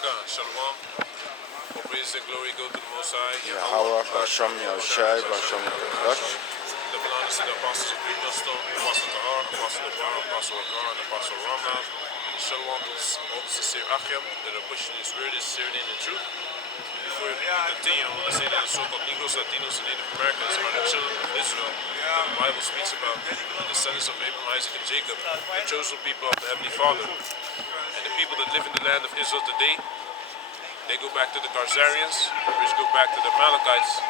God, Shalom. All praise and glory go to the Most High. Yahweh, Basham, Yahushai, Basham, Dutch. The belongings to the apostles of Greek Millstone, Apostle Tahar, Apostle Bar, Apostle Akar, and Apostle Ramah. Shalom to all the sincere Achim that are pushing this word is sincerity and in truth. Before we continue, I want to say that the so-called Negroes, Latinos, and Native Americans are the children of Israel. The Bible speaks about the descendants of Abraham, Isaac, and Jacob, the chosen people of the Heavenly Father. And the people that live in the land of Israel today, they go back to the Khazarians, which go back to the Amalekites,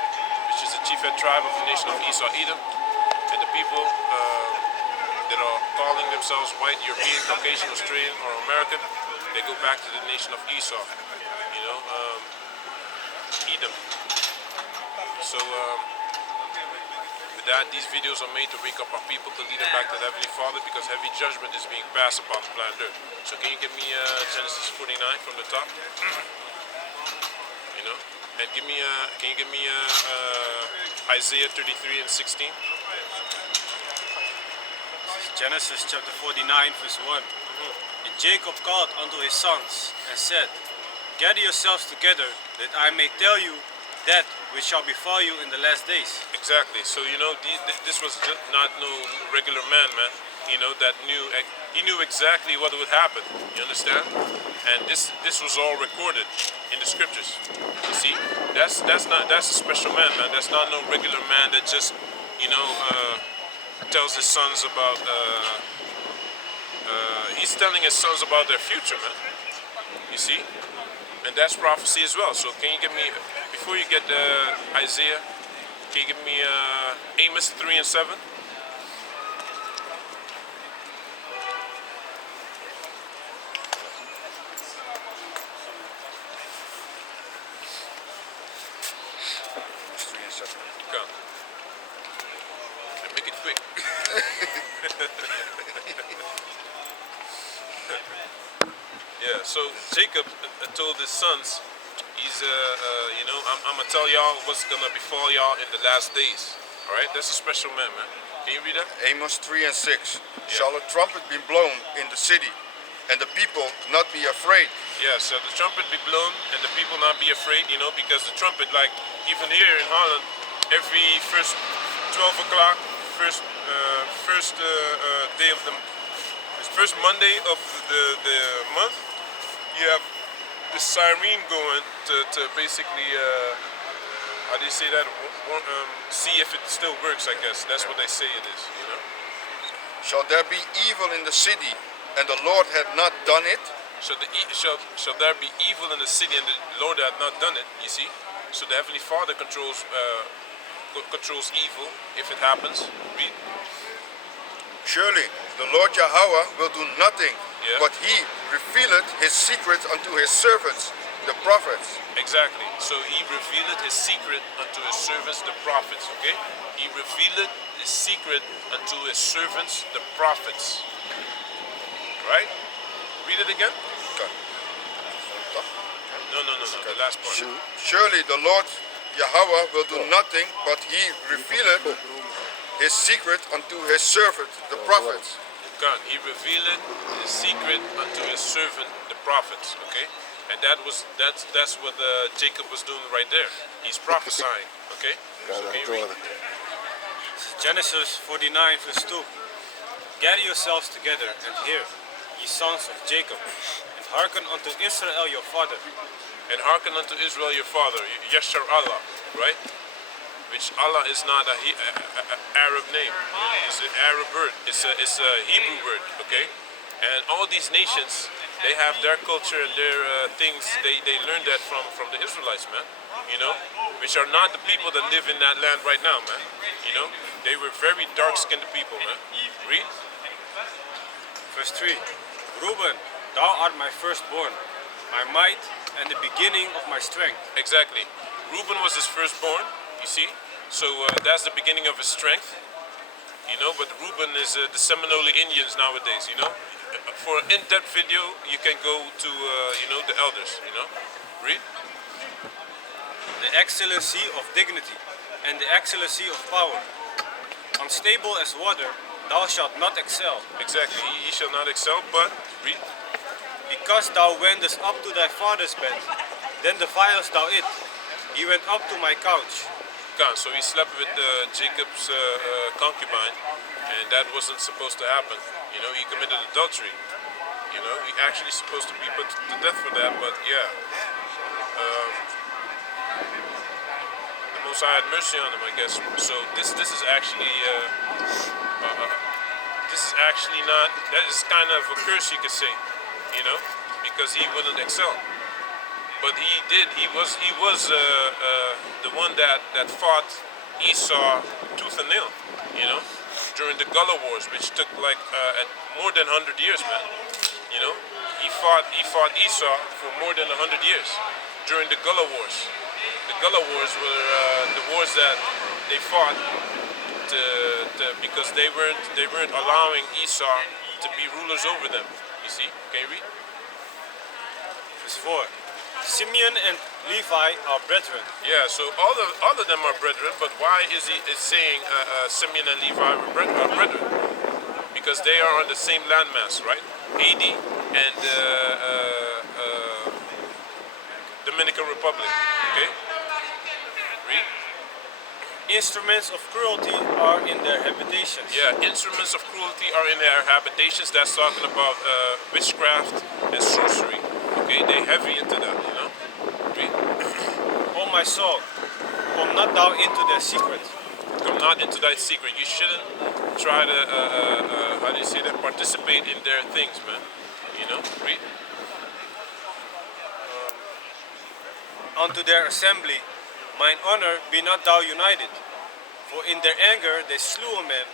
which is the chief-head tribe of the nation of Esau, Edom. And the people that are calling themselves white, European, Caucasian, Australian, or American, they go back to the nation of Esau, Edom. So with that, these videos are made to wake up our people, to lead them back to the Heavenly Father, because heavy judgment is being passed upon the planet Earth. So can you give me Genesis 49 from the top? And give me, can you give me Isaiah 33 and 16? Genesis chapter 49 verse 1. And Jacob called unto his sons and said, Gather yourselves together, that I may tell you that which shall befall you in the last days. Exactly. So this was not no regular man. That he knew exactly what would happen. You understand? And this was all recorded in the scriptures. You see, that's a special man. That's not no regular man that just tells his sons about. He's telling his sons about their future, man. You see, and that's prophecy as well. So can you give me, before you get Isaiah, can you give me Amos 3 and 7? Come. And make it quick. Yeah, so Jacob told his sons, he's, I'm going to tell y'all what's going to befall y'all in the last days. All right? That's a special man, man. Can you read that? Amos 3 and 6. Yeah. Shall a trumpet be blown in the city, and the people not be afraid? Yeah, so the trumpet be blown, and the people not be afraid, because the trumpet, like, even here in Holland, every first 12 o'clock, first day of the first Monday of the month, you have the siren going to basically how do you say that? See if it still works. I guess that's what they say it is. Shall there be evil in the city, and the Lord had not done it? Shall there be evil in the city, and the Lord had not done it? You see, so the Heavenly Father controls evil if it happens. Read. Surely the Lord Yahweh will do nothing, but he revealeth his secret unto his servants, the prophets. Exactly. So he revealed his secret unto his servants, the prophets. Okay? He revealed his secret unto his servants, the prophets. Right? Read it again. Okay. No. The last part. Surely the Lord Yahweh will do nothing, but he revealeth his secret unto his servant, the prophets. God, he revealed his secret unto his servant, the prophets. Okay, and that's what Jacob was doing right there. He's prophesying. Okay. So Genesis 49 verse 2. Gather yourselves together and hear, ye sons of Jacob, and hearken unto Israel your father. And hearken unto Israel your father, Yeshar Allah, right? Which Allah is not a Arab name. It's an Arab word. It's a Hebrew word. Okay, and all these nations, they have their culture and their things. They learned that from the Israelites, man. Which are not the people that live in that land right now, man. They were very dark-skinned people, man. Read. Verse 3. Reuben, thou art my firstborn, my might, and the beginning of my strength. Exactly. Reuben was his firstborn. You see, so that's the beginning of his strength, but Reuben is the Seminole Indians nowadays, For an in-depth video, you can go to, the elders, Read. The excellency of dignity and the excellency of power. Unstable as water, thou shalt not excel. Exactly, he shall not excel, but, read. Because thou wentest up to thy father's bed, then defilest thou it. He went up to my couch. So he slept with Jacob's concubine, and that wasn't supposed to happen. You know, he committed adultery. You know, he actually supposed to be put to death for that, but yeah. The Most High had mercy on him, I guess. So this is actually not, that is kind of a curse, you could say, you know, because he wouldn't excel. But he did. He was the one that fought Esau tooth and nail, you know, during the Gullah Wars, which took like more than 100 years, man. You know, he fought Esau for more than 100 years during the Gullah Wars. The Gullah Wars were the wars that they fought because they weren't allowing Esau to be rulers over them. You see? Can you read? Verse 4. Simeon and Levi are brethren. Yeah, so all of them are brethren, but why is he saying Simeon and Levi are brethren? Because they are on the same landmass, right? Haiti and Dominican Republic. Okay? Read. Instruments of cruelty are in their habitations. Yeah, instruments of cruelty are in their habitations. That's talking about witchcraft and sorcery. Okay, they heavy into that, you know. Read. O my soul, come not thou into their secret. Come not into thy secret. You shouldn't try to how do you say that? Participate in their things, man. You know. Read. Unto their assembly, mine honor be not thou united. For in their anger they slew a man,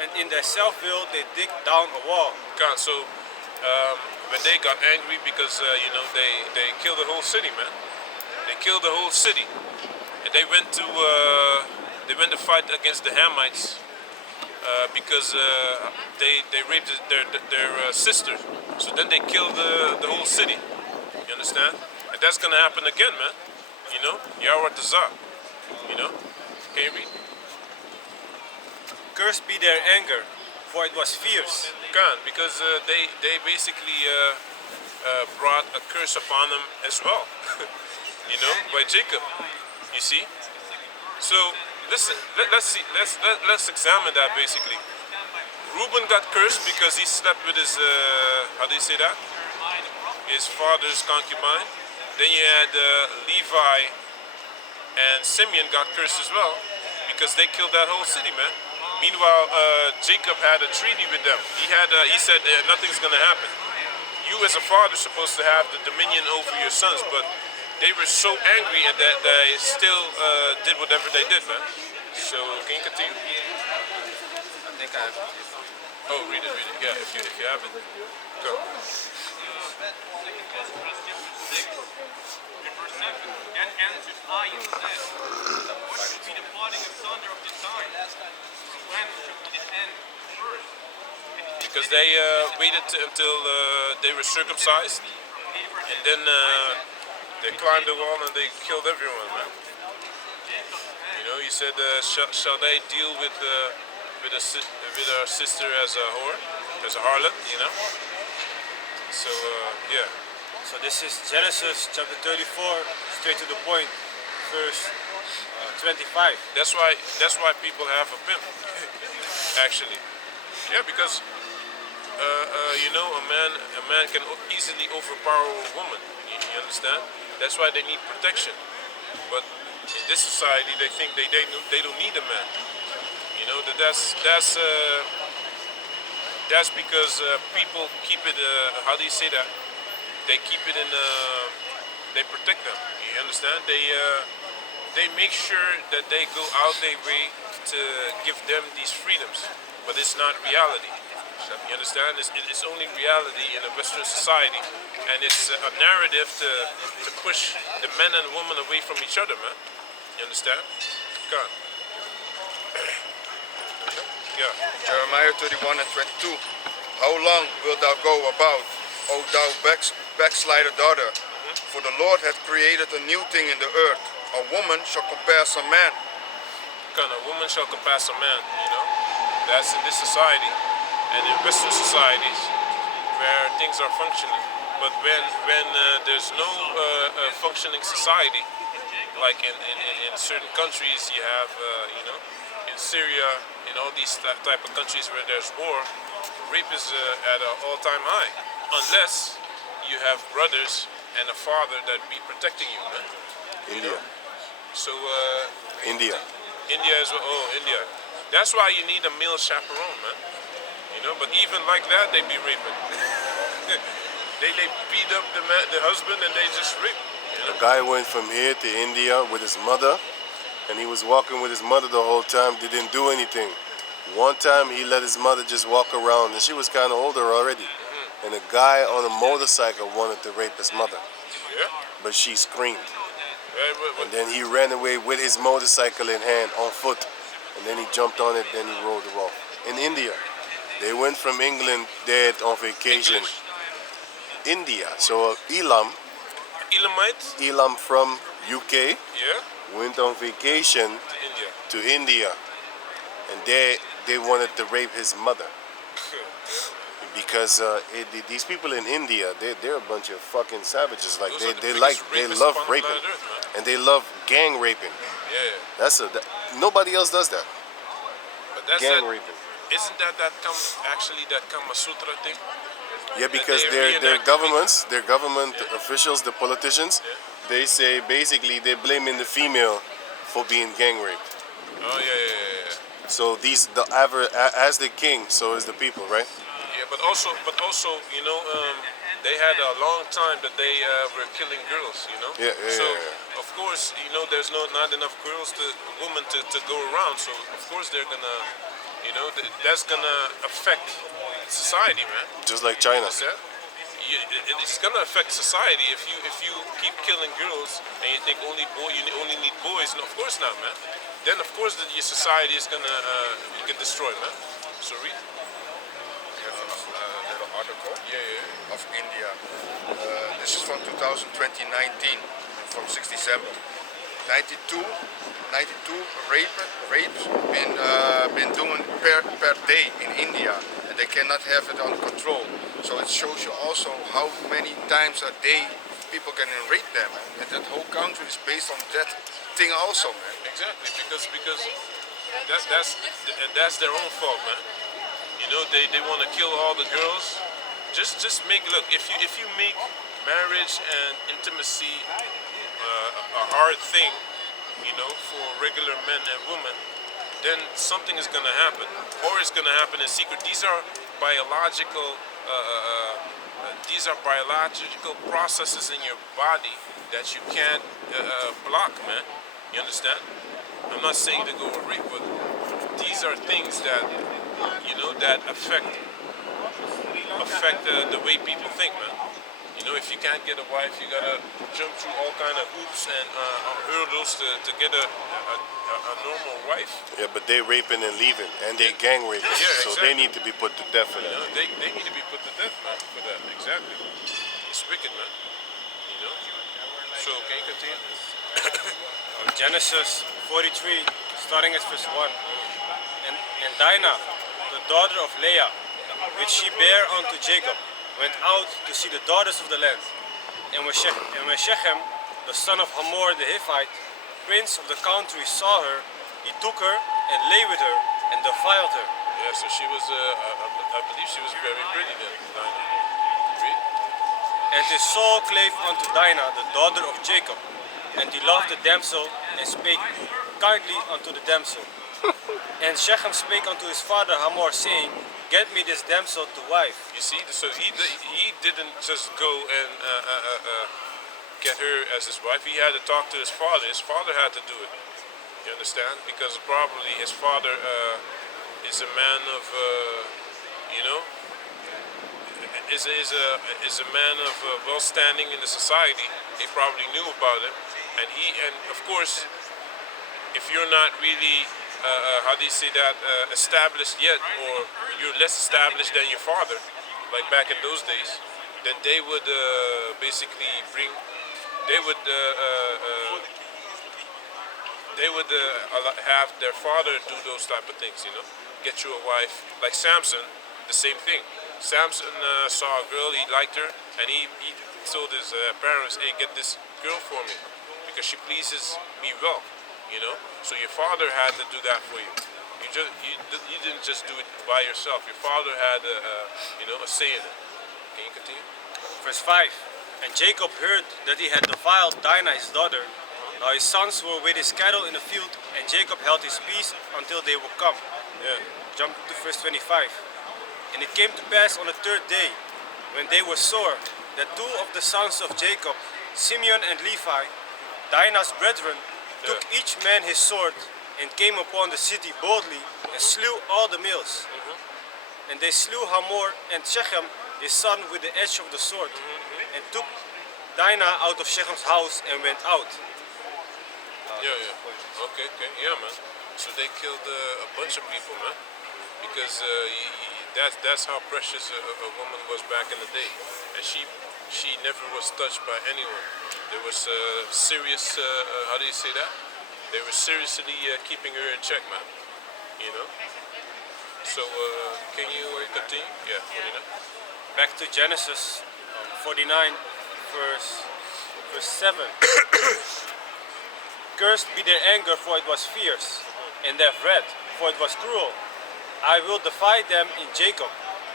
and in their self-will they dig down a wall. God, so when they got angry because you know they killed the whole city, man. They killed the whole city, and they went to fight against the Hamites because they raped their sister. So then they killed the whole city. You understand? And that's gonna happen again, man. You know, Yahweh Tazah. You know, can you read? Cursed be their anger, for it was fierce. God, because they basically brought a curse upon them as well. You know, by Jacob. You see. So listen, let's examine that basically. Reuben got cursed because he slept with his how do you say that? His father's concubine. Then you had Levi and Simeon got cursed as well because they killed that whole city, man. Meanwhile, Jacob had a treaty with them. He said nothing's gonna happen. You as a father are supposed to have the dominion over your sons, but they were so angry and that they still did whatever they did, man. So can you continue? I think I have it. Oh, read it. Yeah, if you have it, go. Then answered I and said, what should be the parting asunder of the time? When should be the end first? Because they waited until they were circumcised, and then they climbed the wall and they killed everyone, man. You know, he said, shall they deal with our sister as a whore, as a harlot, you know? So, yeah. So this is Genesis chapter 34, straight to the point, verse 25. That's why people have a pimp, actually. Yeah, because you know, a man can easily overpower a woman. You understand? That's why they need protection. But in this society, they think they don't need a man. You know, that's because people keep it. How do you say that? They keep it in. They protect them. You understand? They make sure that they go out their way to give them these freedoms, but it's not reality. You understand? It's only reality in a Western society, and it's a narrative to push the men and women away from each other, man. You understand? Go on. Yeah. Jeremiah 31 and 22. How long wilt thou go about, O thou backslider daughter? For the Lord hath created a new thing in the earth. A woman shall compass a man. A woman shall compass a man, you know? That's in this society and in Western societies where things are functioning. But when there's no functioning society, like in certain countries, you have in Syria, in all these type of countries where there's war, rape is at an all-time high, unless you have brothers and a father that be protecting you, man. India. So India. India is oh India. That's why you need a male chaperone, man. But even like that, they be raping. they beat up the husband and they just rape. A guy went from here to India with his mother, and he was walking with his mother the whole time. They didn't do anything. One time he let his mother just walk around, and she was kind of older already. And a guy on a motorcycle wanted to rape his mother, Yeah. but she screamed. Yeah, And then he ran away with his motorcycle in hand, on foot. And then he jumped on it, then he rode it off. In India. They went from England there on vacation. English. India. So Elamites. Elam from UK Yeah. went on vacation To India. to India. And they wanted to rape his mother. Because these people in India, they're a bunch of fucking savages. Like Those are the they biggest love rapists on raping, planet Earth, man. and they love gang raping. Yeah. Nobody else does that. But that's Gang that. raping. Isn't that Kama Sutra thing? Yeah, because they their reenact government officials, the politicians, they say basically they're blaming the female for being gang raped. Oh yeah. So as the king, so is the people, right? Yeah, but also, they had a long time that they were killing girls, Yeah, So yeah. of course, there's not enough women to go around. So of course they're gonna, that's gonna affect society, man. Just like China. What's that? It's gonna affect society if you keep killing girls and you think you only need boys. No, of course not, man. Then of course your society is gonna get destroyed, man. So read. Little article Yeah. of India. This is from 2019, from 6 December. 92 rapes been doing per day in India, and they cannot have it under control. So it shows you also how many times a day people can rape them, and that whole country is based on that thing also, man. Exactly, because that's their own fault, man. They want to kill all the girls. Just look. If you make marriage and intimacy a hard thing, for regular men and women, then something is gonna happen, or it's gonna happen in secret. These are biological processes in your body that you can't block, man. You understand? I'm not saying to go and rape, but these are things that that affect the way people think, man. If you can't get a wife, you gotta jump through all kind of hoops and hurdles to get a normal wife. Yeah, but they're raping and leaving, and they're gang raping. Yeah, So they exactly. need to be put to death for that. They need to be put to death, man, for that. Exactly. It's wicked, man. So can you continue? Genesis 43, starting at verse 1. And Dinah, the daughter of Leah, which she bare unto Jacob, went out to see the daughters of the land. And when Shechem, the son of Hamor the Hittite, prince of the country, saw her, he took her and lay with her and defiled her. Yeah, so she was, I believe she was very pretty then, Dinah. Read? And his soul clave unto Dinah, the daughter of Jacob, and he loved the damsel and spake kindly unto the damsel. And Shechem spake unto his father Hamor, saying, Get me this damsel to wife. You see, so he didn't just go and get her as his wife. He had to talk to his father. His father had to do it. You understand? Because probably his father is a man of, is a man of well standing in the society. They probably knew about him, and of course, if you're not really how do you say that, established yet, or you're less established than your father, like back in those days, then they would basically have their father do those type of things, get you a wife. Like Samson, the same thing. Samson saw a girl, he liked her, and he told his parents, hey, get this girl for me because she pleases me well, you know. So your father had to do that for you. You didn't just do it by yourself. Your father had a say in it. Can you continue? Verse 5. And Jacob heard that he had defiled Dinah his daughter. Now his sons were with his cattle in the field, and Jacob held his peace until they were come. Yeah. Jump to verse 25. And it came to pass on the third day, when they were sore, that two of the sons of Jacob, Simeon and Levi, Dinah's brethren, took each man his sword, and came upon the city boldly, and slew all the males. And they slew Hamor and Shechem, his son, with the edge of the sword, and took Dinah out of Shechem's house, and went out. Yeah. Okay. Yeah, man. So they killed a bunch of people, man, because that's how precious a woman was back in the day, and she never was touched by anyone. There was serious. How do you say that? They were seriously keeping her in check, man. You know. So can you continue? Yeah. 49. Back to Genesis 49, verse 7. Cursed be their anger, for it was fierce, and their wrath, for it was cruel. I will divide them in Jacob,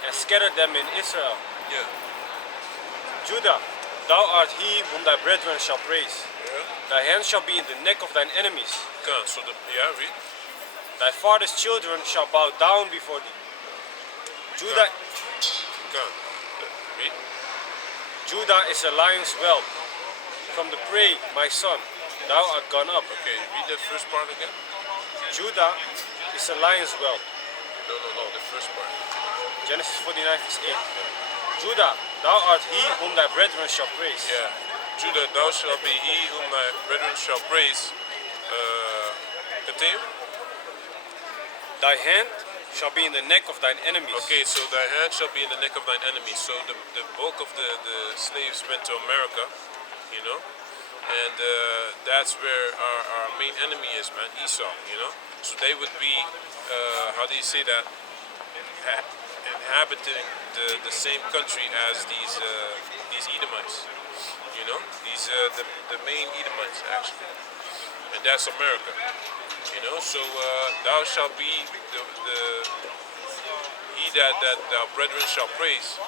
and scatter them in Israel. Yeah. Judah, thou art he whom thy brethren shall praise. Yeah. Thy hand shall be in the neck of thine enemies. Kan. So read. Thy father's children shall bow down before thee. Judah, Kan. Read. Judah is a lion's whelp. From the prey, my son, thou art gone up. Okay. Read that first part again. Judah is a lion's whelp. No. The first part. Genesis 49, verse 8. Judah, thou art he whom thy brethren shall praise. Yeah. Judah, thou shalt be he whom thy brethren shall praise. Continue. Thy hand shall be in the neck of thine enemies. Okay, so thy hand shall be in the neck of thine enemies. So the bulk of the slaves went to America, you know, and that's where our main enemy is, man, Esau, you know. So they would be, how do you say that, inhabiting the same country as these Edomites, you know, these the main Edomites actually, and that's America, you know. So thou shalt be he that thy brethren shall praise,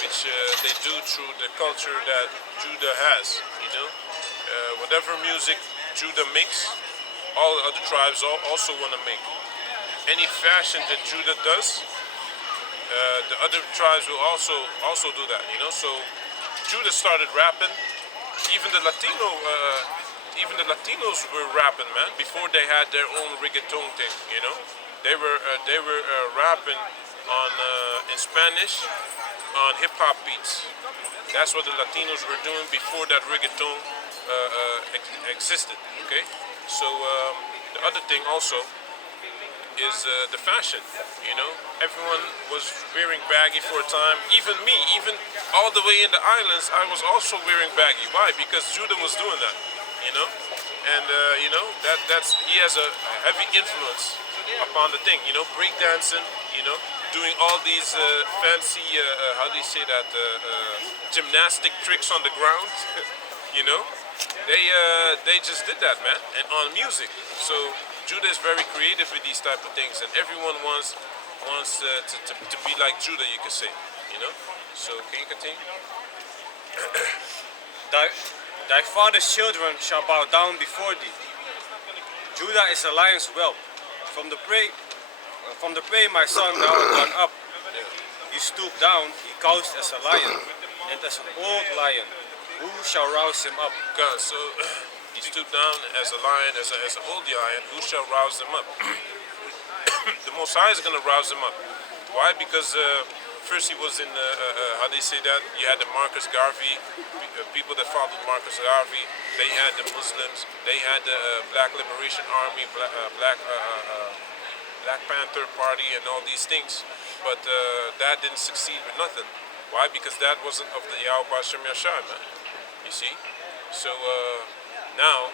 which they do through the culture that Judah has, you know. Whatever music Judah makes, all other tribes also want to make. Any fashion that Judah does, the other tribes will also do that, you know. So Judah started rapping. Even the Latinos were rapping, man, before they had their own reggaeton thing, you know. They were rapping on in Spanish on hip hop beats. That's what the Latinos were doing before that reggaeton existed. Okay, so the other thing also is the fashion. You know, everyone was wearing baggy for a time. Even me, even all the way in the islands, I was also wearing baggy. Why? Because Judah was doing that. You know, and you know that's he has a heavy influence upon the thing. You know, breakdancing. You know, doing all these fancy how do you say that gymnastic tricks on the ground. You know, they just did that, man, and on music. So Judah is very creative with these type of things, and everyone wants to be like Judah, you could say, you know. So can you continue? Thy father's children shall bow down before thee. Judah is a lion's whelp. From the prey, my son, thou art gone up. He stooped down, he couched as a lion, and as an old lion. Who shall rouse him up? God, so he stooped down as a lion, as an old lion. Who shall rouse him up? The Most High is going to rouse him up. Why? Because first he was in, how do you say that? You had the Marcus Garvey, people that followed Marcus Garvey. They had the Muslims. They had the Black Liberation Army, Black Panther Party, and all these things. But that didn't succeed with nothing. Why? Because that wasn't of the Yahweh Shem Yashai, man. You see? So now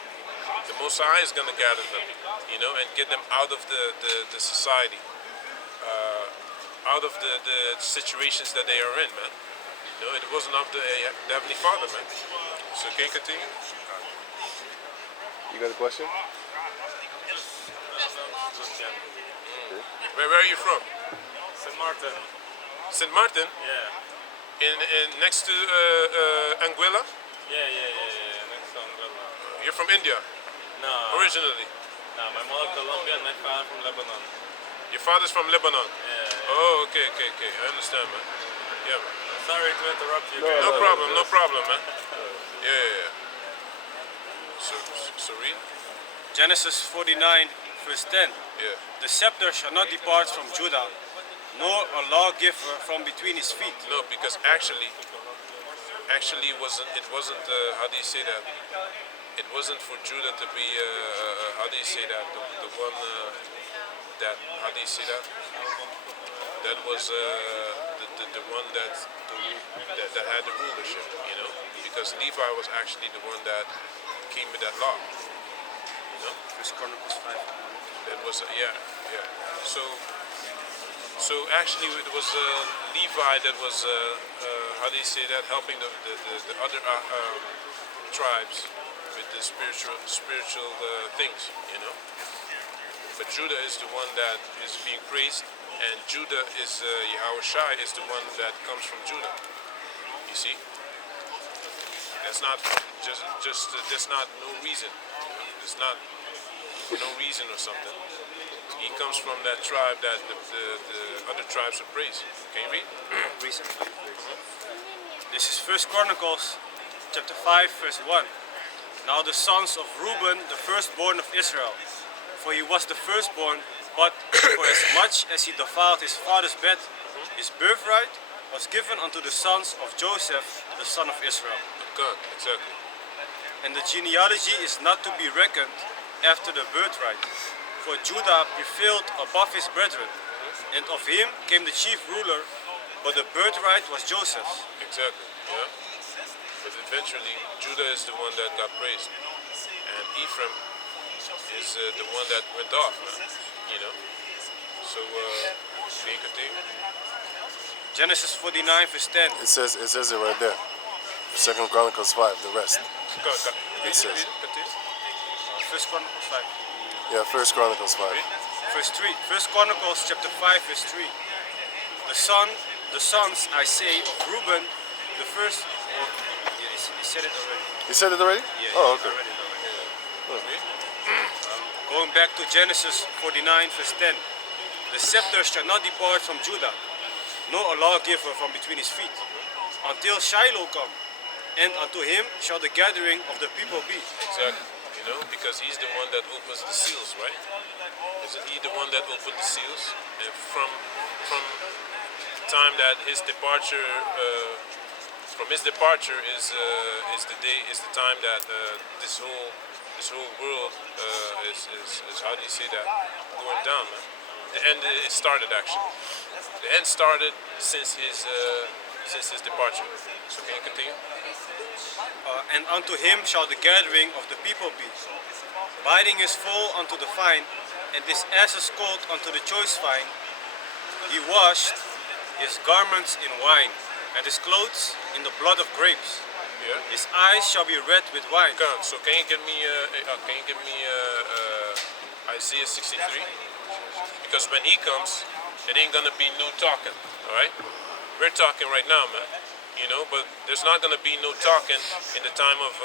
the Most High is going to gather them, you know, and get them out of the society. out of the situations that they are in, man. You know, it wasn't of the Heavenly Father, man. So can you continue? You got a question? Where are you from? St. Martin. St. Martin? Yeah. In next to Anguilla? Yeah. Next to Umbrella. You're from India, No. originally. No, my mother Colombian, my father from Lebanon. Your father's from Lebanon. Yeah. Oh, okay. I understand, man. Yeah, man. Sorry to interrupt you. No, No problem, man. Yeah. So read. Genesis 49, verse 10. Yeah. The scepter shall not depart from Judah, nor a lawgiver from between his feet. No, because actually it wasn't how do you say that? It wasn't for Judah to be how do you say that? The one that how do you say that? That was the one that had the rulership, you know, because Levi was actually the one that came with that law, you know. First Chronicles 5. That was yeah. So actually it was Levi that was how do you say that, helping the other tribes with the spiritual things, you know. But Judah is the one that is being praised, and Judah is Yahushua is the one that comes from Judah. You see, that's not just that's not no reason. It's not for no reason or something. He comes from that tribe that the other tribes are praised. Can you read? Recently. This is First Chronicles chapter 5, verse 1. Now the sons of Reuben, the firstborn of Israel, for he was the firstborn, but for as much as he defiled his father's bed, his birthright was given unto the sons of Joseph, the son of Israel. God, exactly. And the genealogy is not to be reckoned after the birthright. For Judah prevailed above his brethren, and of him came the chief ruler, but the birthright was Joseph's. Exactly. Yeah. But eventually, Judah is the one that got praised, and Ephraim is the one that went off, man. You know. So, can you continue? Genesis 49, verse 10. It says it right there. Second Chronicles 5. The rest. Go. It says. Continue. First Chronicles 5. Yeah, First Chronicles 5. Verse 3. First Chronicles chapter 5, verse 3. The sons, I say, of Reuben, the first. Oh, yeah, he said it already. You said it already? Yeah, Oh, he okay. already. Going back to Genesis 49, verse 10. The scepter shall not depart from Judah, nor a lawgiver from between his feet, until Shiloh come, and unto him shall the gathering of the people be. Exactly. You know, because he's the one that opens the seals, right? Isn't he the one that opened the seals? And from the time that his departure, from his departure is the time that this whole world is how do you say that, going down, man. The end is started actually. The end started since his departure. So can you continue? And unto him shall the gathering of the people be, biting his foal unto the vine, and his ass's colt unto the choice vine. He washed his garments in wine, and his clothes in the blood of grapes. Yeah. His eyes shall be red with wine. So can you give me Isaiah 63? Because when he comes, it ain't gonna be no talking. All right, we're talking right now, man. You know, but there's not gonna be no talking in the time of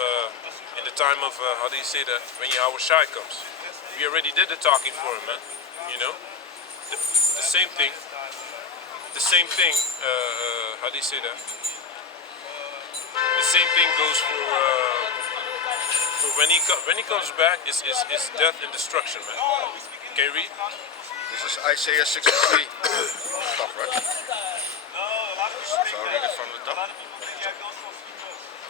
how do you say that, when Yahushua comes. We already did the talking for him, man. You know, the same thing. The same thing. How do you say that? The same thing goes for when he comes back. Is death and destruction, man. Can you read? This is Isaiah 63. Top, right? So I'll read it from the top.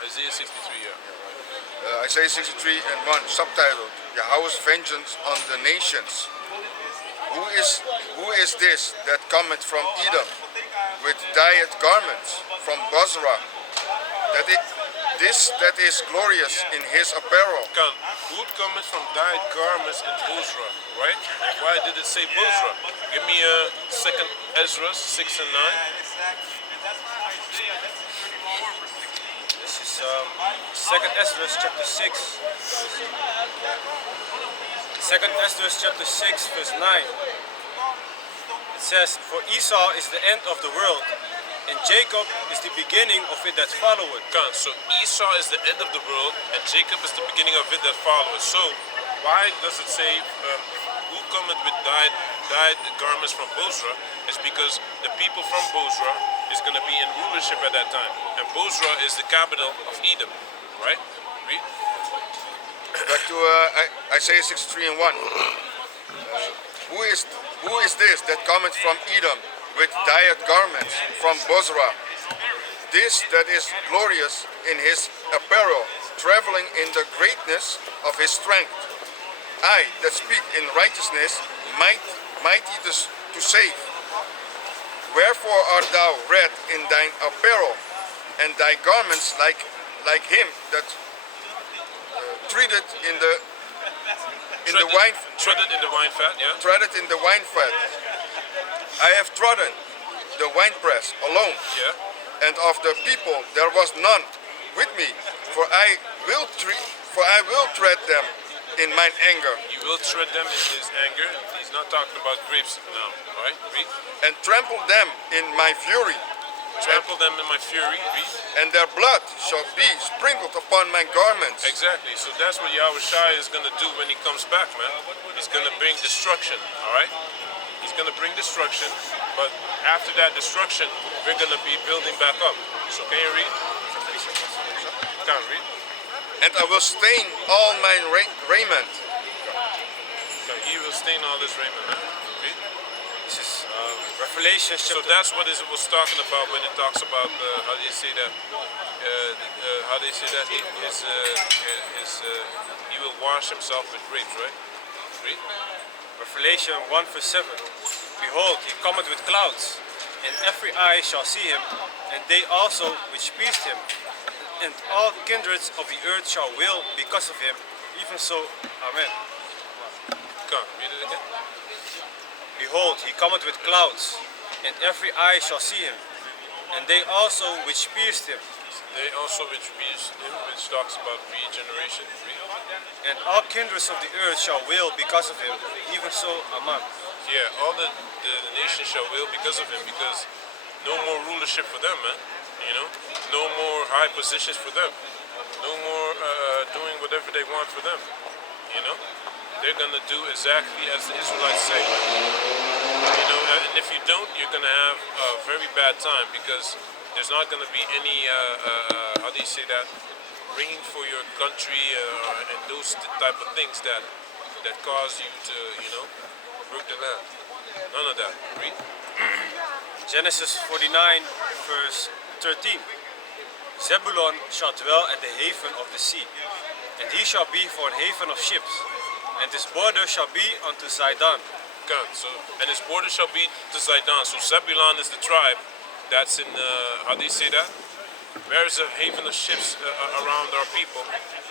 Isaiah 63, yeah. Isaiah 63 and 1, subtitled, Yahweh's vengeance on the nations. Who is this that cometh from Edom with dyed garments from Bozrah, This that is glorious in his apparel. Kan, good cometh from dyed garments in Bozrah, right? And why did it say Bozrah? Give me a second Ezra 6 and 9. This is Second Ezra chapter 6. Second Ezra chapter 6 verse 9. It says, "For Esau is the end of the world, and Jacob is the beginning of it that followeth." Kan, so Esau is the end of the world, and Jacob is the beginning of it that followeth. So, why does it say, who cometh with dyed garments from Bozrah? It's because the people from Bozrah is going to be in rulership at that time. And Bozrah is the capital of Edom, right? Read. Back to Isaiah 63 and 1. Who is this that cometh from Edom with dyed garments from Bozrah? This that is glorious in his apparel, traveling in the greatness of his strength. I that speak in righteousness, mighty to save. Wherefore art thou red in thine apparel, and thy garments like him that treaded in the wine Treaded in the wine fat, yeah? treaded in the wine fat. I have trodden the winepress alone, Yeah? and of the people there was none with me, for I will tread them in mine anger, You will tread them in his anger. He's not talking about grapes now, alright? Read. and trample them in my fury, Trample them in my fury. Read. and their blood shall be sprinkled upon my garments. Exactly. So that's what Yahweh Shai is going to do when he comes back, man. He's going to bring destruction, alright? He's going to bring destruction, but after that destruction, we're going to be building back up. So can you read? Can't read. And I will stain all mine raiment, So he will stain all this raiment, man. Read. This is Revelation So chapter. that's what it was talking about when it talks about how do you say that? How do you say that? He will wash himself with grapes, right? Read. Revelation 1 verse 7. Behold, he cometh with clouds, and every eye shall see him, and they also which pierced him, and all kindreds of the earth shall wail because of him. Even so, Amen. Come, read it again. Behold, he cometh with clouds, and every eye shall see him, and they also which pierced him, They also which pierced him, which talks about regeneration. Read. and all kindreds of the earth shall wail because of him. Even so, Amen. Yeah, all the nations shall wail because of him, because no more rulership for them, man. You know, no more high positions for them, no more doing whatever they want for them. You know, they're gonna do exactly as the Israelites say. You know, and if you don't, you're gonna have a very bad time, because there's not gonna be any how do you say that, ringing for your country and those type of things that cause you to, you know, work the land. None of that. Read. Genesis 49 verse 13. Zebulon shall dwell at the haven of the sea, and he shall be for an haven of ships, and his border shall be unto Zidon. God, so, and his border shall be to Zidon. So Zebulon is the tribe that's in, how do you say that? Where is a haven of ships around our people?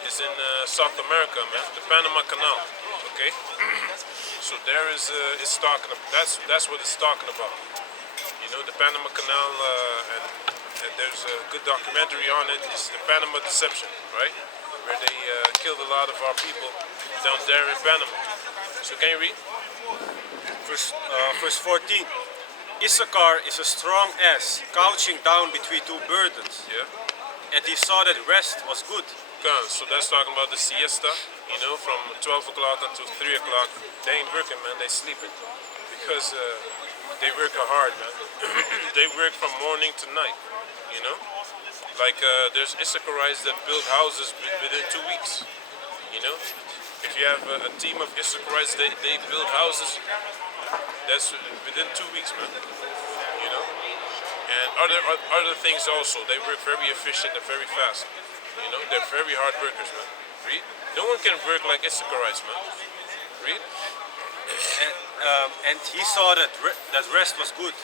Is in South America, man. The Panama Canal. Okay? So there is, it's talking about, that's what it's talking about. You know, the Panama Canal, and there's a good documentary on it. It's the Panama Deception, right? Where they killed a lot of our people down there in Panama. So can you read? Verse 14. Issachar is a strong ass, couching down between two burdens, Yeah. and he saw that rest was good. God, so that's talking about the siesta, you know, from 12 o'clock until 3 o'clock. They ain't working, man, they sleeping. Because they work hard, man. They work from morning to night, you know. Like there's Issacharites that build houses within 2 weeks, you know. If you have a team of Issacharites, they build houses, that's within 2 weeks, man, you know. And other things also, they work very efficient and very fast. You know, they're very hard workers, man. Read. No one can work like Issacharites, man. Read. And he saw that that rest was good,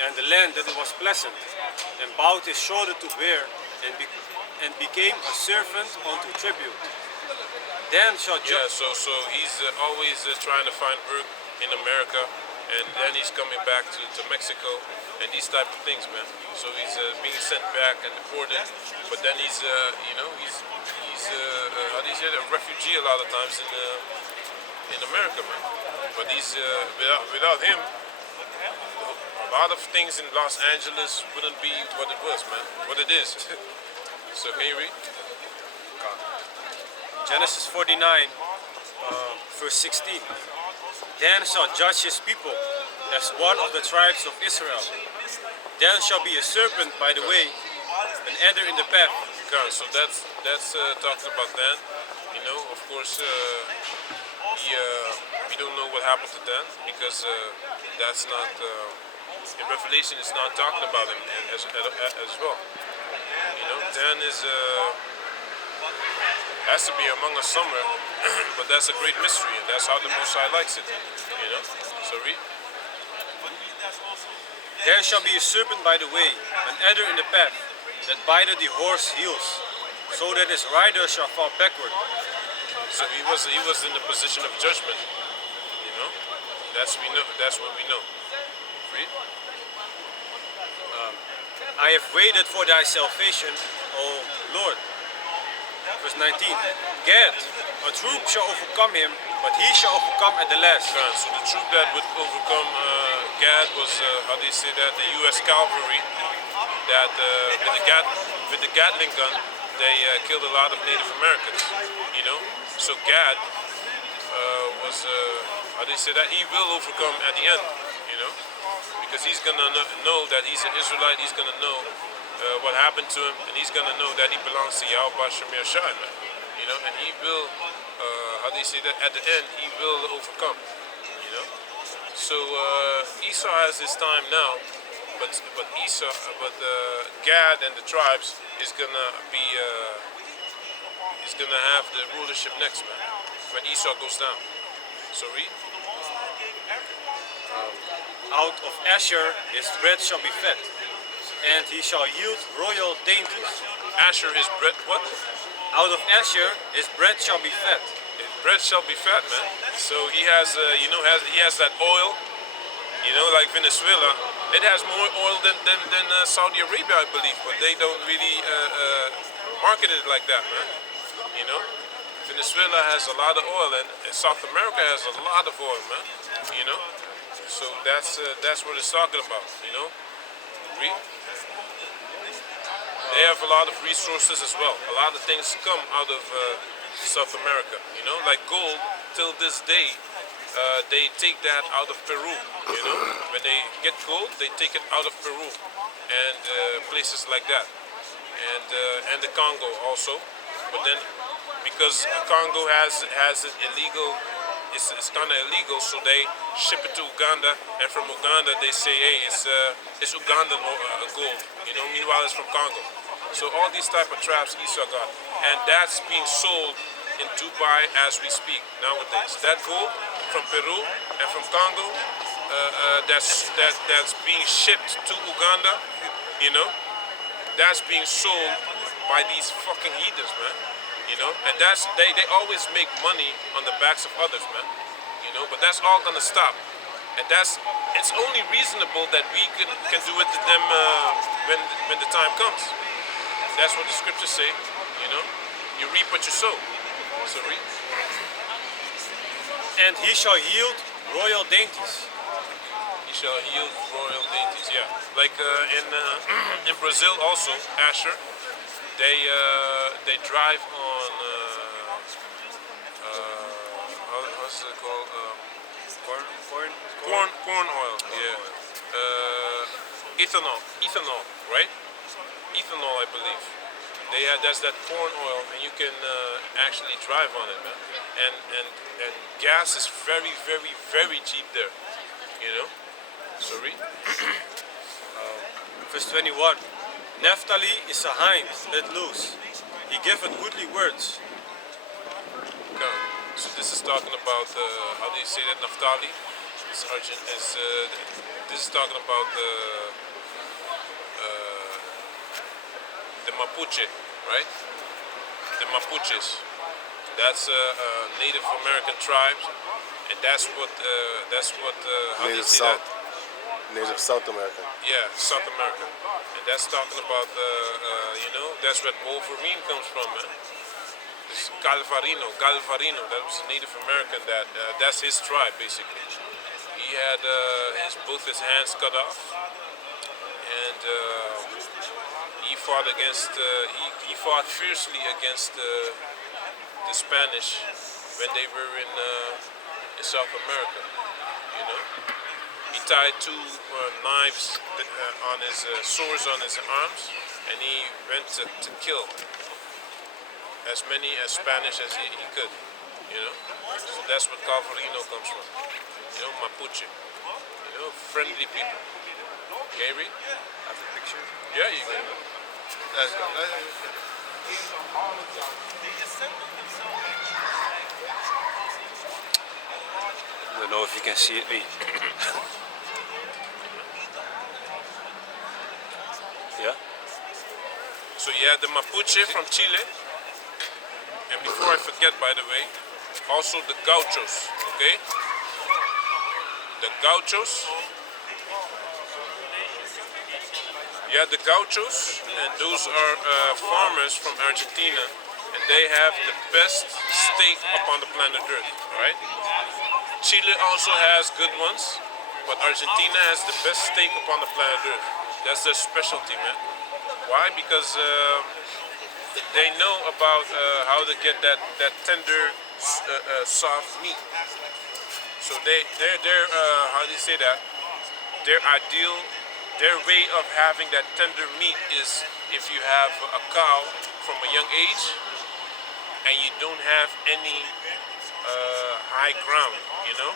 and the land that it was pleasant, and bowed his shoulder to bear, and became a servant unto tribute. Then shall Yeah, so he's always trying to find work in America, and then he's coming back to Mexico and these type of things, man. So he's being sent back and deported, but then he's how do you say it, a refugee a lot of times in America, man. But he's without him, a lot of things in Los Angeles wouldn't be what it was, man. What it is. So can you read? Genesis 49, verse 16. Then shall judge his people as one of the tribes of Israel. Then shall be a serpent by the way, an adder in the path. Okay, so that's talking about Dan. You know, of course, we don't know what happened to Dan because that's not in Revelation. It's not talking about him as well. You know, Dan is has to be among us somewhere, but that's a great mystery, and that's how the Most High likes it. You know, so read. There shall be a serpent by the way, an adder in the path, that biteth the horse heels, so that his rider shall fall backward. So he was in the position of judgment. You know, that's we know. That's what we know. Read. I have waited for thy salvation, O Lord. Verse 19. Gad, a troop shall overcome him, but he shall overcome at the last. Yeah, so the troop that would overcome Gad was, how do you say that, the U.S. cavalry. That with the Gatling gun, they killed a lot of Native Americans. You know, so Gad was, how do you say that, he will overcome at the end. You know, because he's gonna know that he's an Israelite. He's gonna know what happened to him, and he's gonna know that he belongs to Yahweh Shemir Shai, man. You know, and he will, how do you say that? At the end, he will overcome. You know, so Esau has his time now, but Gad and the tribes is gonna be, is gonna have the rulership next, man. When Esau goes down. So read. Out of Asher his bread shall be fed, and he shall yield royal dainties. Asher, his bread, what? Out of Asher his bread shall be fed. His bread shall be fat, man. So he has, he has that oil. You know, like Venezuela, it has more oil than Saudi Arabia, I believe, but they don't really market it like that, man. You know, Venezuela has a lot of oil, and South America has a lot of oil, man. You know, so that's what it's talking about. You know, read. They have a lot of resources as well. A lot of things come out of South America. You know, like gold. Till this day, they take that out of Peru. You know, when they get gold, they take it out of Peru and places like that, and the Congo also. But then, because Congo has it illegal, it's kind of illegal, so they ship it to Uganda, and from Uganda they say, hey, it's Ugandan gold. You know, meanwhile it's from Congo. So all these type of traps Esau got, and that's being sold in Dubai as we speak nowadays. That gold from Peru and from Congo, that's being shipped to Uganda. You know, that's being sold by these fucking heathens, man. You know, and that's they always make money on the backs of others, man. You know, but that's all gonna stop, and it's only reasonable that we can do it to them when the time comes. That's what the scriptures say. You know, you reap what you sow. So read. And he shall yield royal dainties. He shall yield royal dainties. Yeah, like in Brazil also, Asher. They drive on how's it called? Corn oil. Yeah. Ethanol, right? Ethanol, I believe. That's that corn oil, and you can actually drive on it, man. And gas is very, very, very cheap there. You know. So read. Verse 21. Naphtali is a hind let loose. He giveth goodly words. Okay. So this is talking about how do you say that? Naphtali. This is talking about the Mapuche. right? The Mapuches. That's Native American tribes, and that's what how do you Native say South. that? Native South America. Yeah, South America, and that's talking about that's where Wolverine comes from, man. It's Galvarino. That was a Native American. That's his tribe basically. He had both his hands cut off, and he fought against. He fought fiercely against the Spanish when they were in South America. You know, he tied two knives on his swords on his arms, and he went to kill as many as Spanish as he could. You know, so that's what Calvarino comes from. You know, Mapuche. You know, friendly people. Can you read? Have a picture? Yeah, you can. Let's go. I don't know if you can see it. Hey. Yeah? So you had the Mapuche from Chile. And before I forget, by the way, also the Gauchos, okay? The Gauchos. You have the Gauchos, and those are farmers from Argentina, and they have the best steak upon the planet Earth, right? Chile also has good ones, but Argentina has the best steak upon the planet Earth. That's their specialty, man. Why? Because they know about how to get that tender, soft meat. So they're how do you say that? Their way of having that tender meat is if you have a cow from a young age and you don't have any high ground, you know?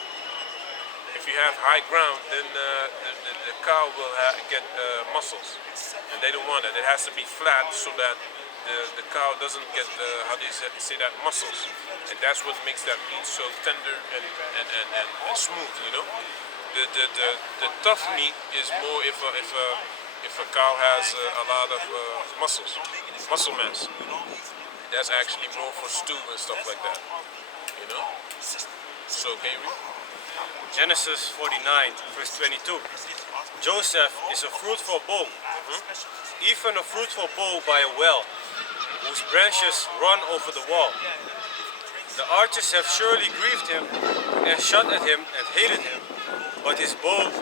If you have high ground, then the cow will get muscles, and they don't want it. It has to be flat so that the cow doesn't get how do you say that, muscles, and that's what makes that meat so tender and smooth. You know, the tough meat is more if a cow has a lot of muscle mass. That's actually more for stew and stuff like that. You know. So can you read? Genesis 49, verse 22. Joseph is a fruitful bough, even a fruitful bough by a well, whose branches run over the wall. The archers have surely grieved him, and shot at him and hated him, but his bow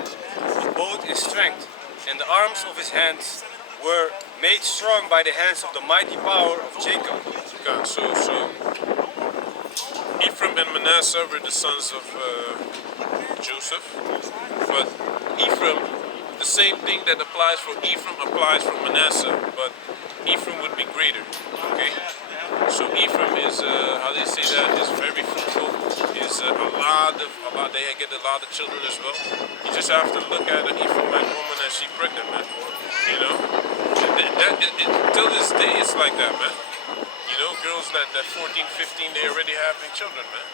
abode in strength, and the arms of his hands were made strong by the hands of the mighty power of Jacob. God, so Ephraim and Manasseh were the sons of Joseph, but Ephraim, the same thing that applies for Ephraim applies for Manasseh, but Ephraim would be greater. Okay, so Ephraim is how do you say that? Is very fruitful. Is a lot. They get a lot of children as well. You just have to look at an Ephraimite woman as she pregnant, man. You know, till this day it's like that, man. You know, girls that 14, 15, they already having children, man.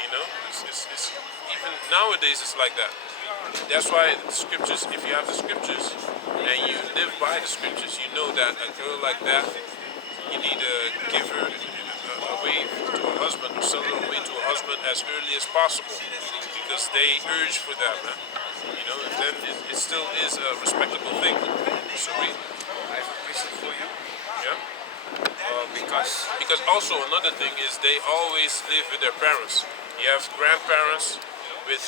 You know, it's even nowadays it's like that. That's why the scriptures, if you have the scriptures and you live by the scriptures, you know that a girl like that, you need to give her away to a husband, or sell her away to a husband as early as possible, because they urge for that, man. You know, and then it still is a respectable thing. So read. I have a question for you. Yeah. Because also another thing is they always live with their parents. You have grandparents with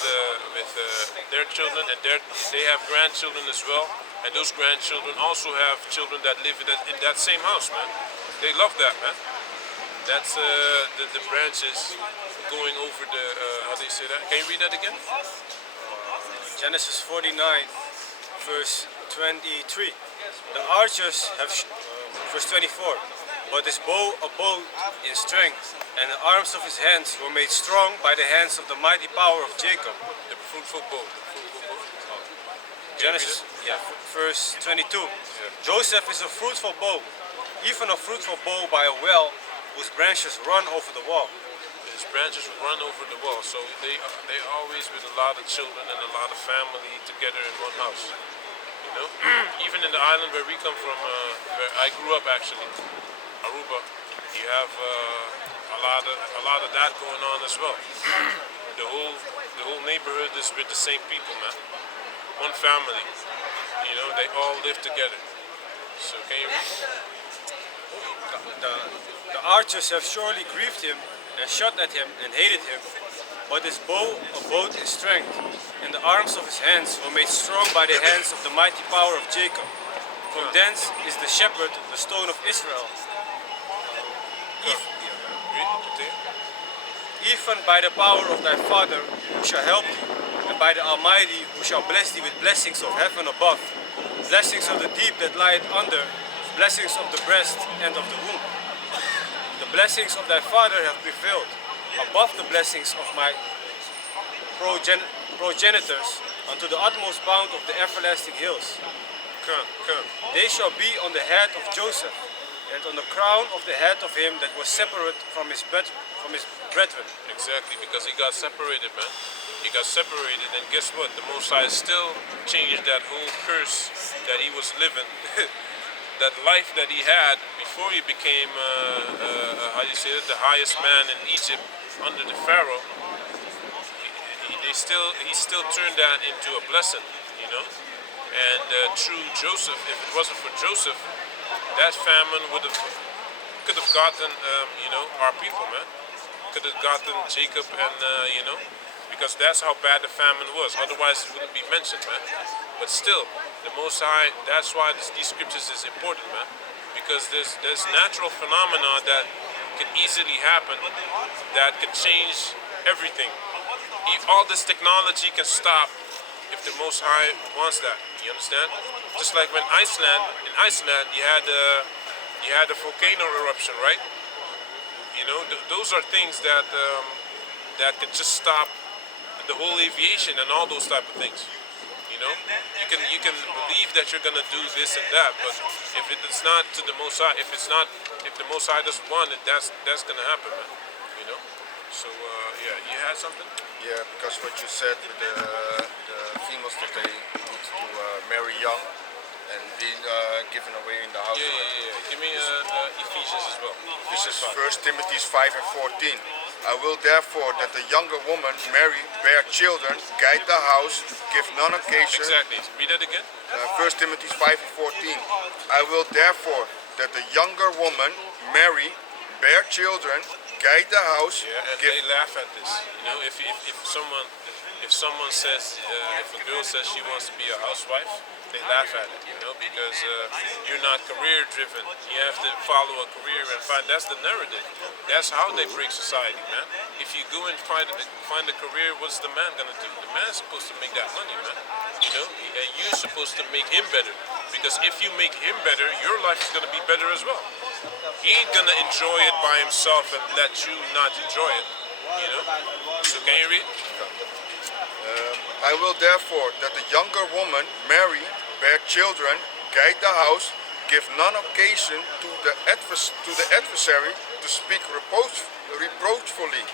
their children, and they have grandchildren as well, and those grandchildren also have children that live in that same house, man. They love that, man. That's the branches going over the how do you say that? Can you read that again? Genesis 49, verse 23. The archers have, verse 24. But his bow abode in strength, and the arms of his hands were made strong by the hands of the mighty power of Jacob. The fruitful bow. Genesis, verse 22. Joseph is a fruitful bow, even a fruitful bow by a well, whose branches run over the wall. His branches run over the wall, so they always with a lot of children and a lot of family together in one house. You know, even in the island where we come from, where I grew up actually. Aruba, you have a lot of that going on as well. The whole neighborhood is with the same people, man. One family. You know, they all live together. So can you read? The archers have surely grieved him and shot at him and hated him, but his bow abode in strength, and the arms of his hands were made strong by the hands of the mighty power of Jacob. From thence is the shepherd, the stone of Israel. Read, continue. Even by the power of thy Father, who shall help thee, and by the Almighty, who shall bless thee with blessings of heaven above, blessings of the deep that lieth under, blessings of the breast and of the womb. The blessings of thy Father have prevailed above the blessings of my progenitors unto the utmost bound of the everlasting hills. Come. They shall be on the head of Joseph, and on the crown of the head of him that was separate from his brethren. Exactly, because he got separated, man. He got separated, and guess what? The Most High still changed that whole curse that he was living. That life that he had before he became, how do you say it, the highest man in Egypt under the Pharaoh. He still turned that into a blessing, you know. And through Joseph, if it wasn't for Joseph, that famine could have gotten, our people, man. Could have gotten Jacob and, because that's how bad the famine was. Otherwise, it wouldn't be mentioned, man. But still, the Most High, that's why these scriptures is important, man. Because there's natural phenomena that could easily happen that could change everything. All this technology can stop if the Most High wants that. You understand? Just like when in Iceland, you had a volcano eruption, right? You know, those are things that that could just stop the whole aviation and all those type of things. You know, you can believe that you're gonna do this and that, but if it's not to the Most High, if the Most High doesn't want it, that's gonna happen, man. You know. So yeah, you had something? Yeah, because what you said with the females that they need to marry young and be given away in the house. Yeah. Give me Ephesians as well. This is 1 Timothy 5 and 14. I will therefore that the younger woman marry, bear children, guide the house, give none occasion. Exactly. Read that again. 1 Timothy 5 and 14. I will therefore that the younger woman marry, bear children, guide the house. Yeah, and give. they laugh at this. You know, if someone says, if a girl says she wants to be a housewife, they laugh at it, you know, because you're not career driven. You have to follow a career and that's the narrative. That's how they break society, man. If you go and find a career, what's the man gonna do? The man's supposed to make that money, man. You know, and you're supposed to make him better. Because if you make him better, your life is gonna be better as well. He ain't gonna enjoy it by himself and let you not enjoy it, you know. So can you read? I will therefore that the younger woman marry, bear children, guide the house, give none occasion to the adversary to speak reproachfully.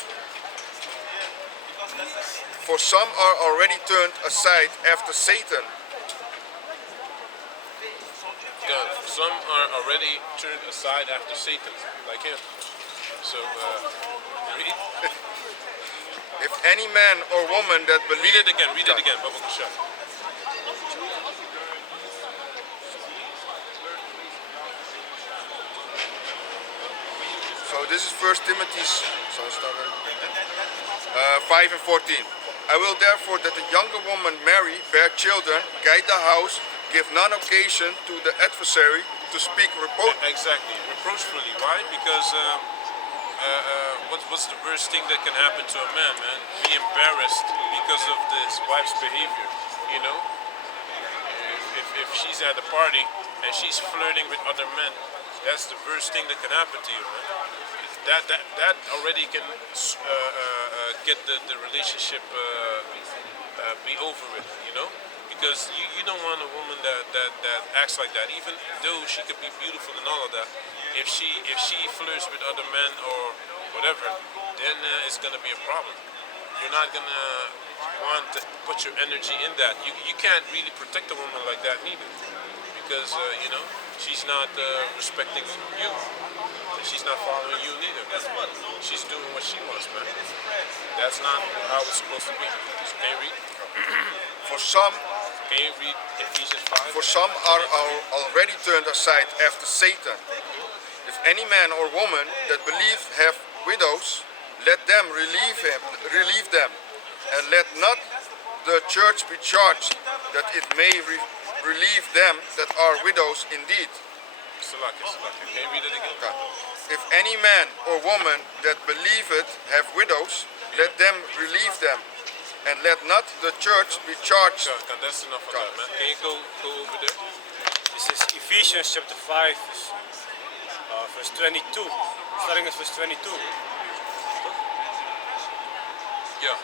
For some are already turned aside after Satan. God, some are already turned aside after Satan, like him. So read. If any man or woman that Read believes it again, Baba Kusha. So this is 1 Timothy 5 and 14. I will therefore that the younger woman marry, bear children, guide the house, give none occasion to the adversary to speak Exactly, reproachfully. Why? Because what's the worst thing that can happen to a man, man? Be embarrassed because of his wife's behavior, you know? If she's at a party and she's flirting with other men, that's the worst thing that can happen to you, man. That already can get the relationship be over with, you know? Because you don't want a woman that acts like that, even though she could be beautiful and all of that. If she flirts with other men or whatever, then it's gonna be a problem. You're not gonna want to put your energy in that. You can't really protect a woman like that neither, because you know she's not respecting you. and she's not following you neither. She's doing what she wants, man. That's not how it's supposed to be. Can you read? For some, Can you read Ephesians 5? for some are already turned aside after Satan. If any man or woman that believe have widows, let them relieve them, and let not the church be charged, that it may relieve them that are widows indeed. Salaki. Can you read it again? If any man or woman that believeth have widows, let them relieve them, and let not the church be charged. God, that's enough of that, man. Can you go over there? This is Ephesians chapter 5, verse 22. Starting at verse 22. Yeah.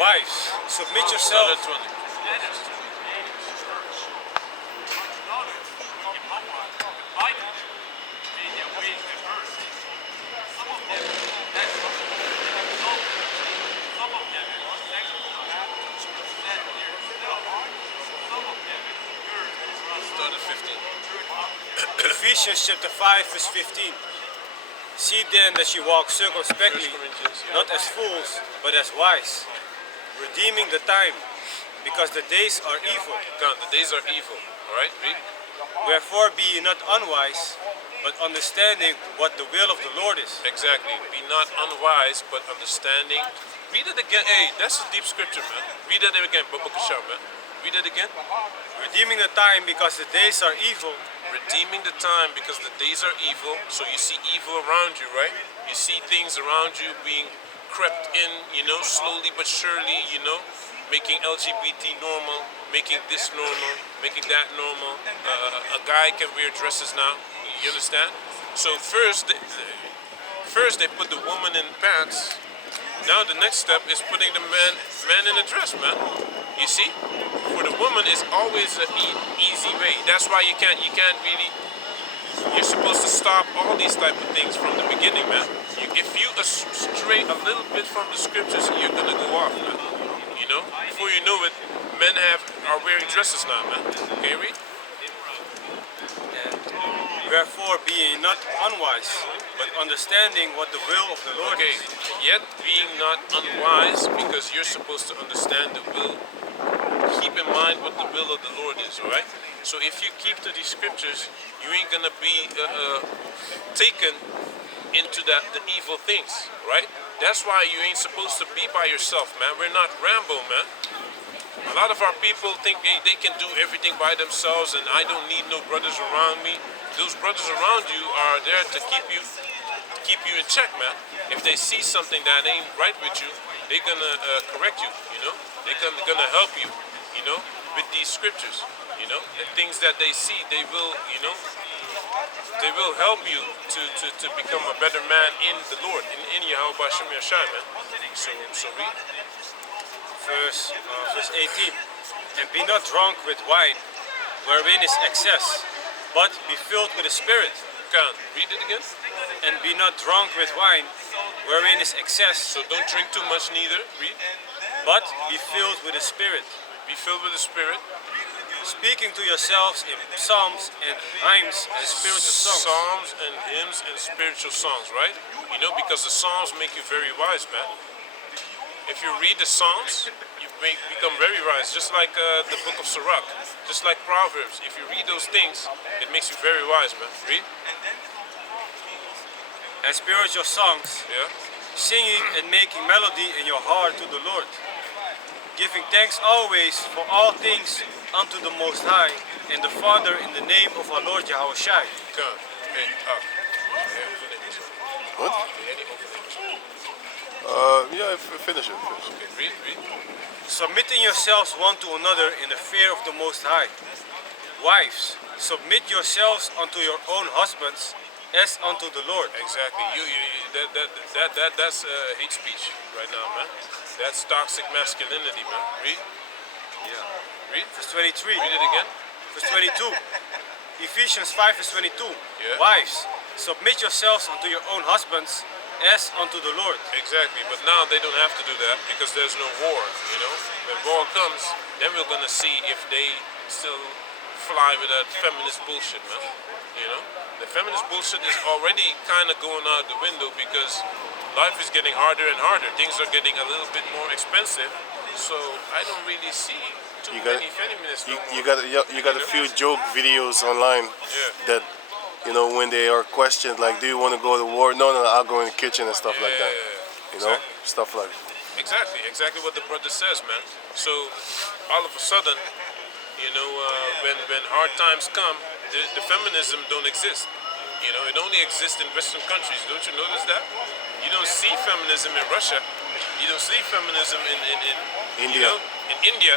Wives, submit yourself. Started 15. Ephesians chapter 5, verse 15. See then that you walk circumspectly, not as fools, but as wise, redeeming the time, because the days are evil. God, the days are evil. Alright, read. Wherefore be ye not unwise, but understanding what the will of the Lord is. Exactly. Be not unwise, but understanding. Read it again. Hey, that's a deep scripture, man. Read it again. Babakashar, man. Read it again. Redeeming the time, because the days are evil. Redeeming the time because the days are evil. So you see evil around you, right? You see things around you being crept in, slowly but surely, making LGBT normal, making this normal, making that normal. A guy can wear dresses now. You understand? So first they put the woman in pants. Now the next step is putting the man in a dress, man. You see? For the woman, it's always an easy way. That's why you can't really. You're supposed to stop all these type of things from the beginning, man. If you stray a little bit from the scriptures, you're gonna go off, man. Before you know it, men are wearing dresses now, man. Can you read? Wherefore be ye not unwise, but understanding what the will of the Lord Okay, is. yet being not unwise, because you're supposed to understand the will. Keep in mind what the will of the Lord is, alright? So if you keep to these scriptures, you ain't gonna be taken into the evil things, right? That's why you ain't supposed to be by yourself, man. We're not Rambo, man. A lot of our people think they can do everything by themselves and I don't need no brothers around me. Those brothers around you are there to keep you in check, man. If they see something that ain't right with you, they're gonna correct you, They're gonna help you, with these scriptures, The things that they see, they will, they will help you to become a better man in the Lord, in Yahweh Shem Yashai, man. So read. Verse 18. And be not drunk with wine, wherein is excess, but be filled with the Spirit. Can read it again. And be not drunk with wine, wherein is excess, So don't drink too much neither. Read. but be filled with the Spirit, Be filled with the Spirit. speaking to yourselves in psalms and hymns and spiritual songs. Psalms and hymns and spiritual songs, right? Because the Psalms make you very wise, man. If you read the Psalms, you become very wise, just like the book of Sirach, just like Proverbs. If you read those things, it makes you very wise, man. Read. And spiritual songs, Yeah. singing and making melody in your heart to the Lord, giving thanks always for all things unto the Most High and the Father in the name of our Lord Yahweh Shai. Kan. Hey, What? Any overlay? Yeah, finish it. Okay, read. Submitting yourselves one to another in the fear of the Most High. Wives, submit yourselves unto your own husbands as unto the Lord. Exactly. That's hate speech right now, man. That's toxic masculinity, man. Read. Yeah. Read. Verse 23. Read it again. Verse 22. Ephesians 5 verse 22. Yeah. Wives, submit yourselves unto your own husbands as unto the Lord. Exactly, but now they don't have to do that because there's no war, When war comes, then we're gonna see if they still fly with that feminist bullshit, man. The feminist bullshit is already kind of going out the window because life is getting harder and harder. Things are getting a little bit more expensive. So I don't really see too You got- many feminists no You more. got a few joke videos online Yeah. that, you know, when they are questioned like, do you want to go to war? No, I'll go in the kitchen and stuff like that. You know, stuff like. Exactly what the brother says, man. So all of a sudden, you know, when hard times come, the feminism don't exist. You know, it only exists in Western countries. Don't you notice that? You don't see feminism in Russia. You don't see feminism in India. You know, in India.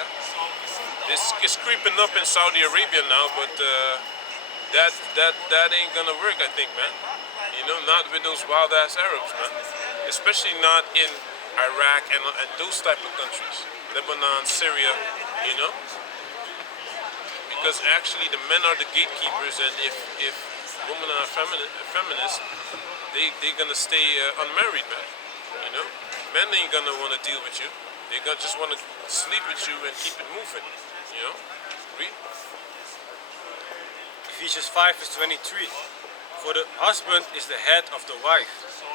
It's creeping up in Saudi Arabia now, but that ain't gonna work, I think, man. You know, not with those wild ass Arabs, man. Especially not in Iraq and those type of countries, Lebanon, Syria. You know, because actually the men are the gatekeepers, and if women are feminists, they're gonna stay unmarried, man. You know, men ain't gonna want to deal with you. They just want to sleep with you and keep it moving. You know, read. Ephesians 5 verse 23. For the husband is the head of the wife,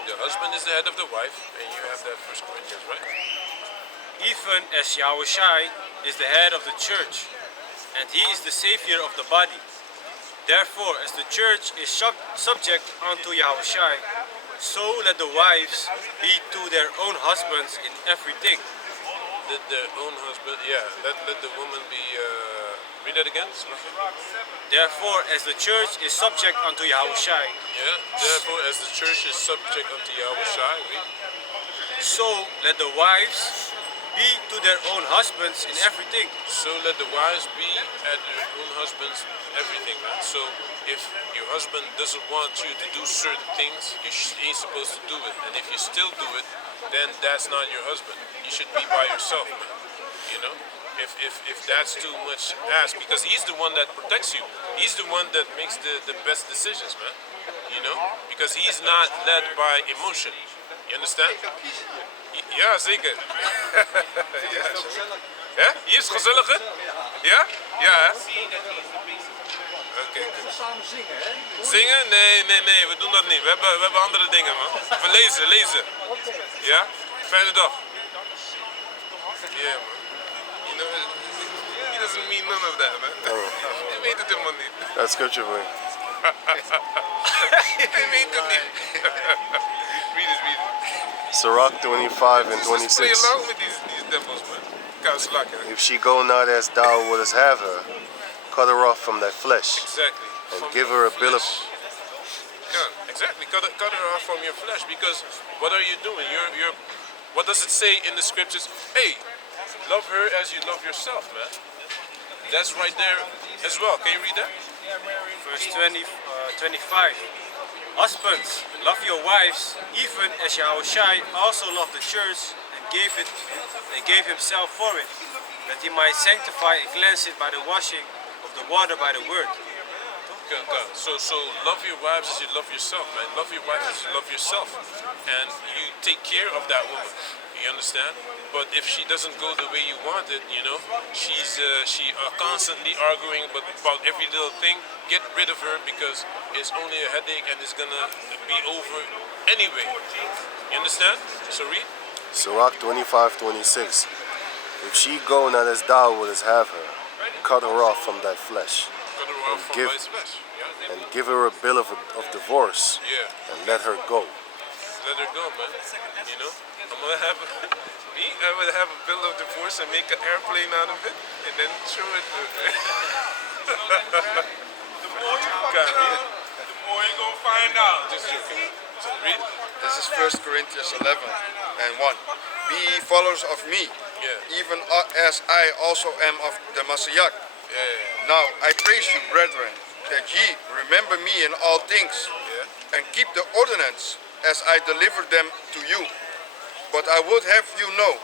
The husband is the head of the wife, and you have that First Corinthians, right? even as Yahushai is the head of the church, and he is the savior of the body. Therefore, as the church is subject unto Yahushai, so let the wives be to their own husbands in everything. Let their own husband, yeah. Let the woman be. Read that again. Therefore, as the church is subject unto Yahushai, Yeah. Therefore, as the church is subject unto Yahushai, read. so let the wives be to their own husbands in everything. So let the wives be at their own husbands, everything, man. So if your husband doesn't want you to do certain things, you ain't supposed to do it. And if you still do it, then that's not your husband. You should be by yourself, man. You know? If that's too much ask, because he's the one that protects you. He's the one that makes the best decisions, man. You know? Because he's not led by emotion. You understand? Ja, zeker. Ja? Hier is het gezellige? Ja? Ja, hè? Oké. Samen zingen, hè? Zingen? Nee, we doen dat niet. We hebben andere dingen, man. We lezen. Ja? Fijne dag. Yeah, man. You know, he doesn't mean none of that, man. Hij weet het helemaal niet. That's scripture for you. Hij weet het niet. Read it. Sirach 25 and Just play 26. along with these devils, man. Kan slakken. If she go not as thou wouldst have her, cut her off from thy flesh, Exactly. and From give your her a bill of. flesh. Yeah, exactly. Cut her off from your flesh, because what are you doing? You're. What does it say in the scriptures? Hey, love her as you love yourself, man. That's right there as well. Can you read that? Verse 25. Husbands, love your wives, even as Yahushai also loved the church and gave himself for it, that he might sanctify and cleanse it by the washing of the water by the word. Okay. So love your wives as you love yourself, man. Love your wife as you love yourself, and you take care of that woman. You understand? But if she doesn't go the way you want it, you know, she's constantly arguing about every little thing. Get rid of her, because it's only a headache and it's gonna be over anyway. You understand? So read. Sirach 25:26. If she go not as thou wouldst have her, cut her off from thy flesh, Cut her off from give- vice versa. Yeah. and give her a bill of divorce, Yeah. and let her go. Let her go, man. You know, I'm gonna have I would have a bill of divorce and make an airplane out of it, and then show it to her. The more you fuck God, around, the more you gonna find out. Just joking. So read. This is 1 Corinthians 11 and 1. Be ye followers of me, Yeah. even as I also am of the Messiah. Yeah. Now I praise you, brethren, that ye remember me in all things, Yeah. and keep the ordinance as I delivered them to you. But I would have you know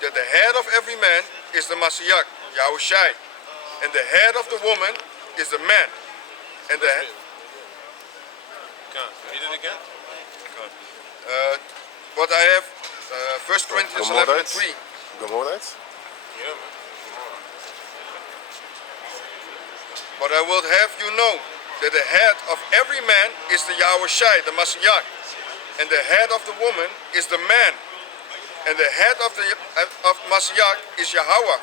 that the head of every man is the Messiah, Yahushai, and the head of the woman is the man. And the Come, read it again. what I have, 1 Corinthians 11 and 3. Gomorrites? Yeah, man. But I will have you know that the head of every man is the Yahweh Shai, the Mashiach, and the head of the woman is the man, and the head of Mashiach is Yahweh.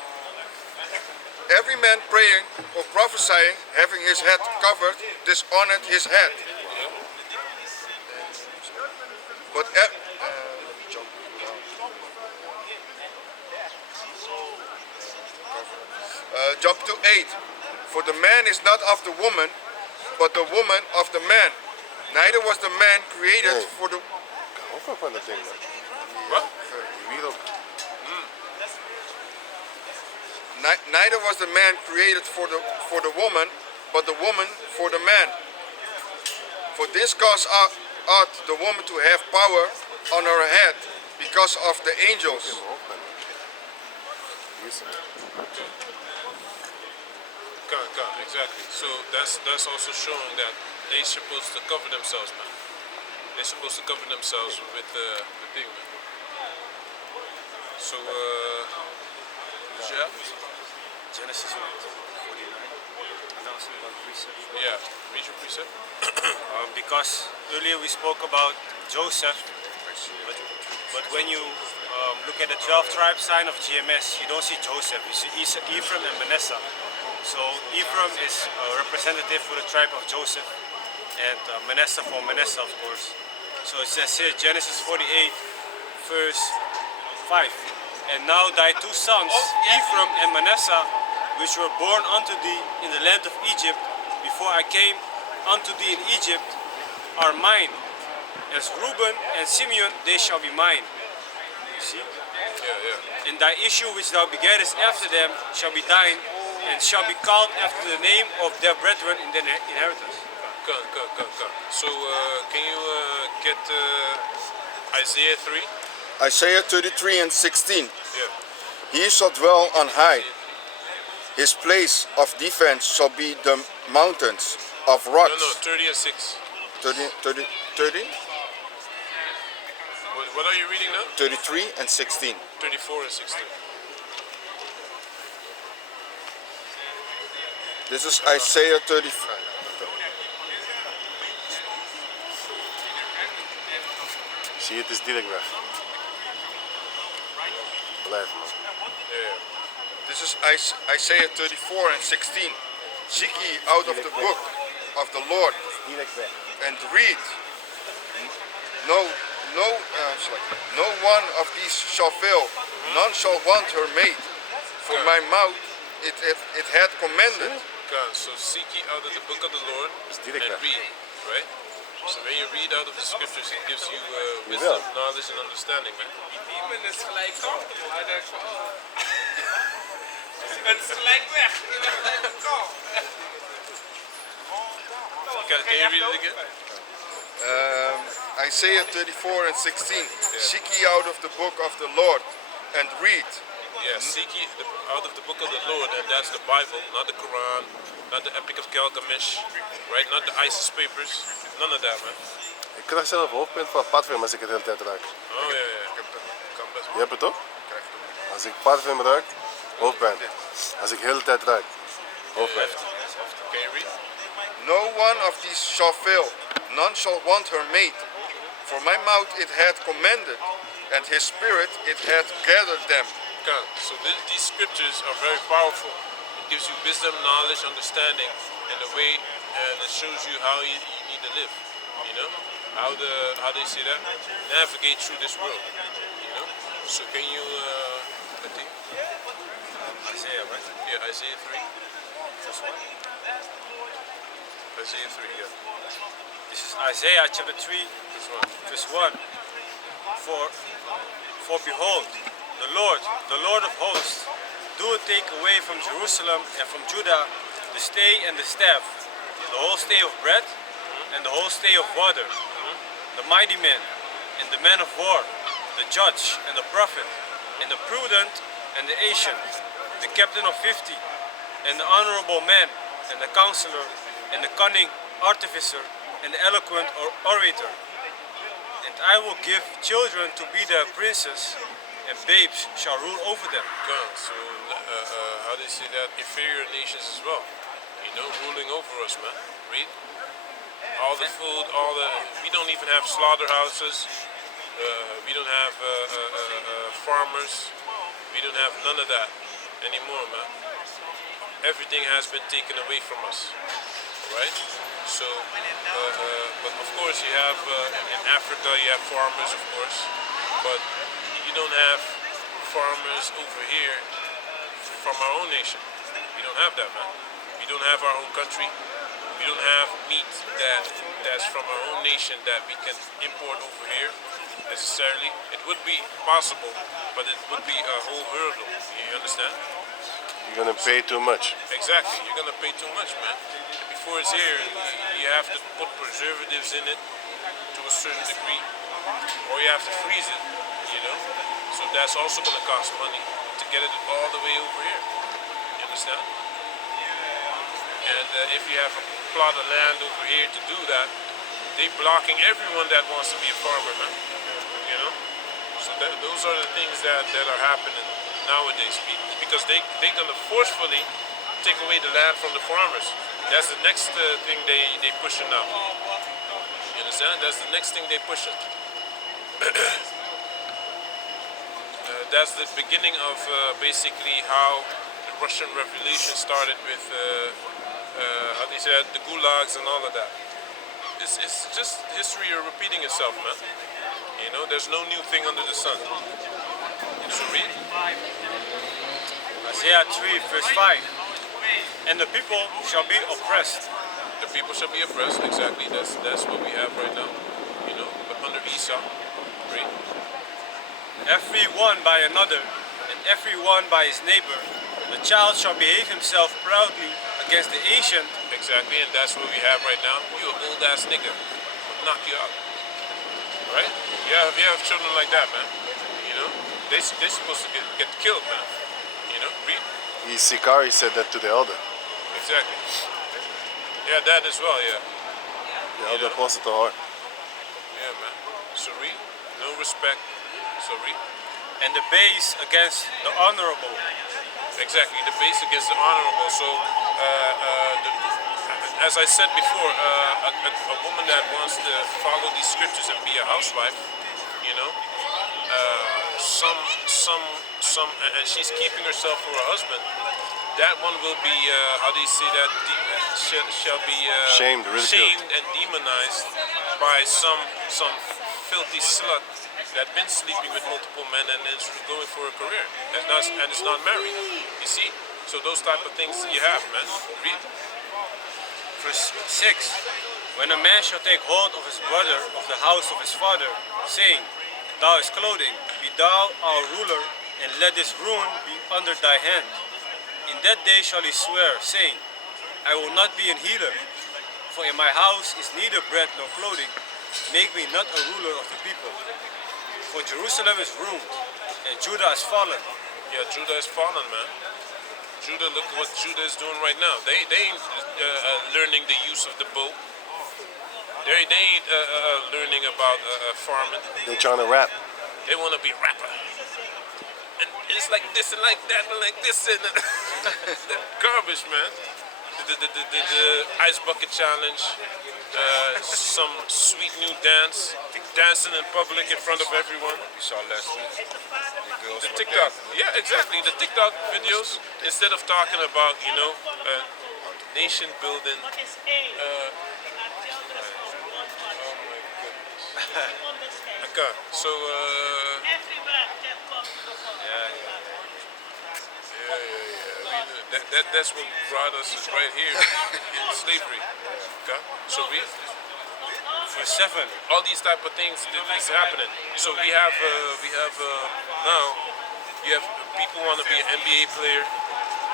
Every man praying or prophesying, having his head covered, dishonored his head. But jump to 8. For the man is not of the woman, but the woman of the man. Neither was the man created Hey. for the. Hou op van dat ding, man. Wat? Hier ook. Neither was the man created for the woman, but the woman for the man. For this cause ought the woman to have power on her head because of the angels. Hier ook, man. Hier is het. Exactly. So that's also showing that they're supposed to cover themselves, man. They're supposed to cover themselves with the thing, man. So, yeah, Genesis 49. And also about precept. yeah, read your precept. Because earlier we spoke about Joseph, but when you look at the 12 tribe sign of GMS, you don't see Joseph, you see Ephraim and Manasseh. So Ephraim is a representative for the tribe of Joseph, and Manasseh for Manasseh, of course. So it says here, Genesis 48, verse 5. And now thy two sons, Ephraim and Manasseh, which were born unto thee in the land of Egypt, before I came unto thee in Egypt, are mine. As Reuben and Simeon, they shall be mine. You see? Yeah. And thy issue which thou begettest after them shall be thine, and shall be called after the name of their brethren in their inheritance. Come. So, can you get Isaiah 3? Isaiah 33 and 16. Yeah. He shall dwell on high. His place of defense shall be the mountains of rocks. No, 30 and 6. 30? What are you reading now? 33 and 16. 34 and 16. This is Isaiah 35. Zie je, het is direct weg. Blijf, man. Yeah. This is Isaiah 34 and 16. Seek ye out of the book of the Lord Direct weg. and read. No one of these shall fail. None shall want her mate. For my mouth it had commanded. God, so seek ye out of the book of the Lord direct and weg. read, right? So when you read out of the scriptures, it gives you wisdom, knowledge, and understanding, man. Diemen is gelijk comfortable. Hij denkt van, oh. Het is gelijk weg. Je bent gelijk kalm. Can you read it again? Isaiah 34 and 16. Seek ye out of the book of the Lord and read. Yeah, seek ye out of the book of the Lord, and that's the Bible, not the Quran, not the Epic of Gilgamesh, right? Not the ISIS papers, none of that, man. Ik krijg zelf hoofdpijn van parfum als ik het de hele tijd ruik. Oh yeah. Come best. Je hebt het toch? Als ik parfum ruik, hoofdpijn. Als ik de hele tijd ruik, hoofdpijn. Can you read? No one of these shall fail. None shall want her mate. For my mouth it had commanded, and his spirit it had gathered them. God. So these scriptures are very powerful. It gives you wisdom, knowledge, understanding, and the way, and it shows you how you need to live. You know, how they say that, navigate through this world. You know. So can you continue? Isaiah, right? Yeah, Isaiah 3. Verse 1. Isaiah 3. Yeah. This is Isaiah chapter 3, This one. verse 1. For behold, the Lord of hosts, doeth take away from Jerusalem and from Judah the stay and the staff, the whole stay of bread and the whole stay of water, the mighty man and the man of war, the judge and the prophet, and the prudent and the ancient, the captain of 50, and the honorable man, and the counselor, and the cunning artificer, and the eloquent orator. And I will give children to be their princes, and babes shall rule over them. God. So how they say that, inferior nations as well. You No ruling over us, man. Read. All the food, we don't even have slaughterhouses. We don't have farmers. We don't have none of that anymore, man. Everything has been taken away from us, right? So, but of course you have, in Africa you have farmers, of course, but you don't have farmers over here from our own nation. We don't have that, man. We don't have our own country. We don't have meat that's from our own nation that we can import over here necessarily. It would be possible, but it would be a whole hurdle. You understand? You're gonna pay too much. Exactly. You're gonna pay too much, man. Before it's here, you have to put preservatives in it to a certain degree, or you have to freeze it. You know, so that's also gonna cost money to get it all the way over here. You understand? And if you have a plot of land over here to do that, they blocking everyone that wants to be a farmer, man. You know? So those are the things that are happening nowadays, because they're gonna forcefully take away the land from the farmers. That's the next thing they pushing now. You understand? That's the next thing they pushing. That's the beginning of basically how the Russian Revolution started with how they said, the gulags and all of that. It's just history repeating itself, man. You know, there's no new thing under the sun. So read. Isaiah 3 verse 5. And the people shall be oppressed. The people shall be oppressed, exactly. That's what we have right now. You know, but under Esau. Read. Every one by another, and every one by his neighbor. The child shall behave himself proudly against the ancient. Exactly, and that's what we have right now. You an old ass nigga. I'll knock you out. Right? Yeah, we have children like that, man. You know? They supposed to get killed, man. You know? Read. Sikari said that to the elder. Exactly. Yeah, that as well, yeah. The elder was at the heart. Yeah, man. So read. No respect. So read. And the base against the honorable. Exactly, the base against the honorable. So, as I said before, a woman that wants to follow these scriptures and be a housewife, you know, and she's keeping herself for her husband. That one will be, how do you say that? Shall be shamed, ridiculed, shamed and demonized by some filthy slut that been sleeping with multiple men and is going for a career and is not married. You see? So those type of things you have, man. Read. Verse 6. When a man shall take hold of his brother of the house of his father, saying, Thou is clothing, be thou our ruler, and let this ruin be under thy hand. In that day shall he swear, saying, I will not be an healer, for in my house is neither bread nor clothing. Make me not a ruler of the people. For Jerusalem is ruined, and Judah is fallen. Yeah, Judah is fallen, man. Judah, look at what Judah is doing right now. They ain't learning the use of the bow. They ain't learning about farming. They're trying to rap. They want to be a rapper. And it's like this and like that and like this and garbage, man. The ice bucket challenge, some sweet new dance, dancing in public in front of everyone. You saw last week. The girls The were TikTok, dancing. yeah, exactly. The TikTok videos, instead of talking about, you know, nation building. Oh my goodness. Okay, so that's what brought us right here in slavery. Okay, so read. Verse 7. All these type of things is happening. So we have now you have people want to be an NBA player.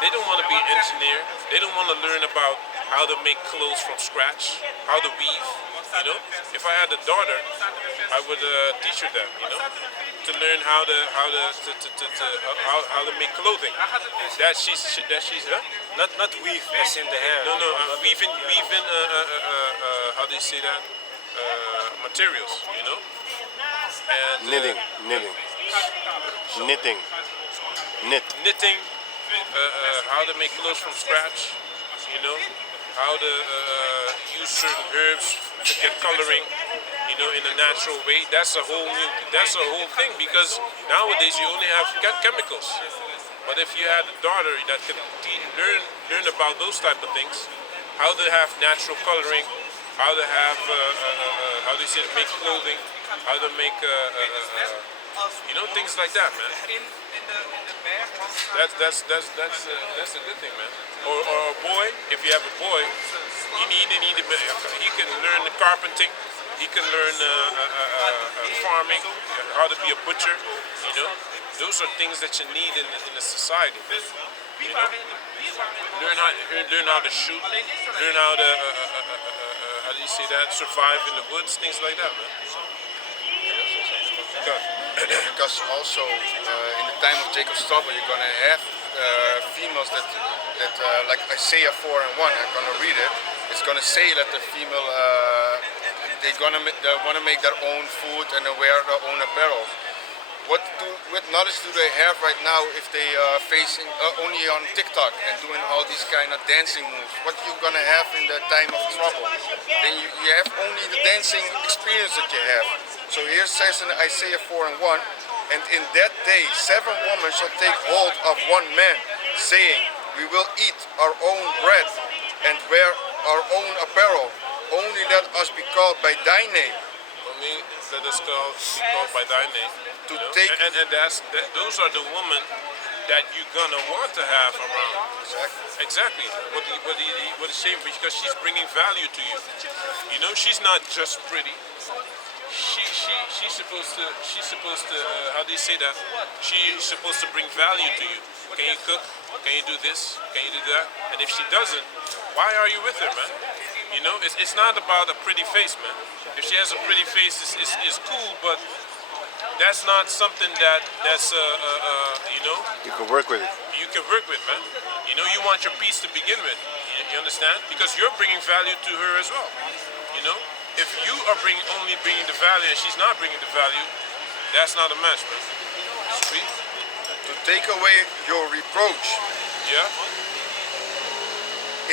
They don't want to be an engineer. They don't want to learn about how to make clothes from scratch, how to weave. You know, if I had a daughter, I would teach her that. You know, to learn how to make clothing. That she's huh? Not weave as in the hair. No, weaving how do you say that? Materials, you know? And Knitting. knitting, how to make clothes from scratch, you know? how to use certain herbs to get coloring, you know, in a natural way. That's a whole new, that's a whole thing, because nowadays you only have chemicals. But if you had a daughter that could learn about those type of things, how to have natural coloring, how to have how do you say, make clothing, how to make you know, things like that, man. That's a good thing, man. Or a boy, if you have a boy, he can learn the carpenting, he can learn farming, how to be a butcher. You know, those are things that you need in a society. You know, learn how to shoot, learn how to how do you say that, survive in the woods, things like that, man. Because also in the time of Jacob's trouble, you're gonna have females that like Isaiah 4:1. I'm gonna read it. It's gonna say that the female they want to make their own food and they wear their own apparel. What knowledge do they have right now if they are facing only on TikTok and doing all these kind of dancing moves? What you gonna have in the time of trouble? Then you have only the dancing experience that you have. So here says in Isaiah 4:1, and in that day 7 women shall take hold of one man, saying, we will eat our own bread and wear our own apparel. Only let us be called by thy name. Only let us be called by thy name. To You know? take and those are the women that you're gonna want to have around. Exactly. What a shame, because she's bringing value to you. You know, she's not just pretty. She's supposed to how do you say that? She's supposed to bring value to you. Can you cook? Can you do this? Can you do that? And if she doesn't, why are you with her, man? You know, it's not about a pretty face, man. If she has a pretty face, it's cool, but that's not something that's you know, You can work with it. you can work with, man. You know, you want your piece to begin with. You understand? Because you're bringing value to her as well. You know, if you are only bringing the value and she's not bringing the value, that's not a match, man. Sweet. to take away your reproach. Yeah.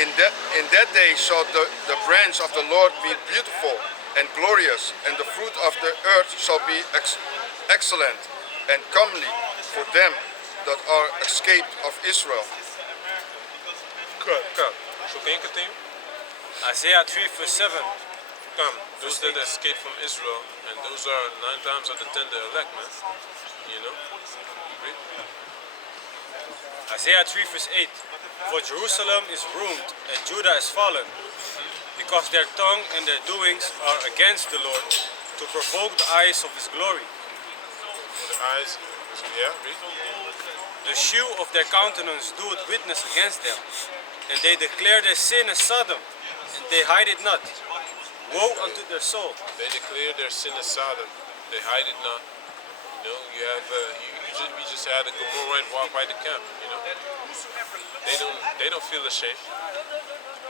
In that day shall the branch of the Lord be beautiful and glorious, and the fruit of the earth shall be excellent and comely for them that are escaped of Israel. Good. So can you continue? Isaiah 3:7. Come, those that escape from Israel, and those are 9 times out of 10 the elect, man. You know? Read. Isaiah 3:8. For Jerusalem is ruined and Judah is fallen, because their tongue and their doings are against the Lord, to provoke the eyes of his glory. For the eyes, yeah, read. The shew of their countenance doeth witness against them, and they declare their sin as Sodom, and they hide it not. Woe unto their soul. They declare their sin as Sodom. They hide it not. You know, you have we just had a Gomorrah walk by the camp. You know, they don't feel ashamed.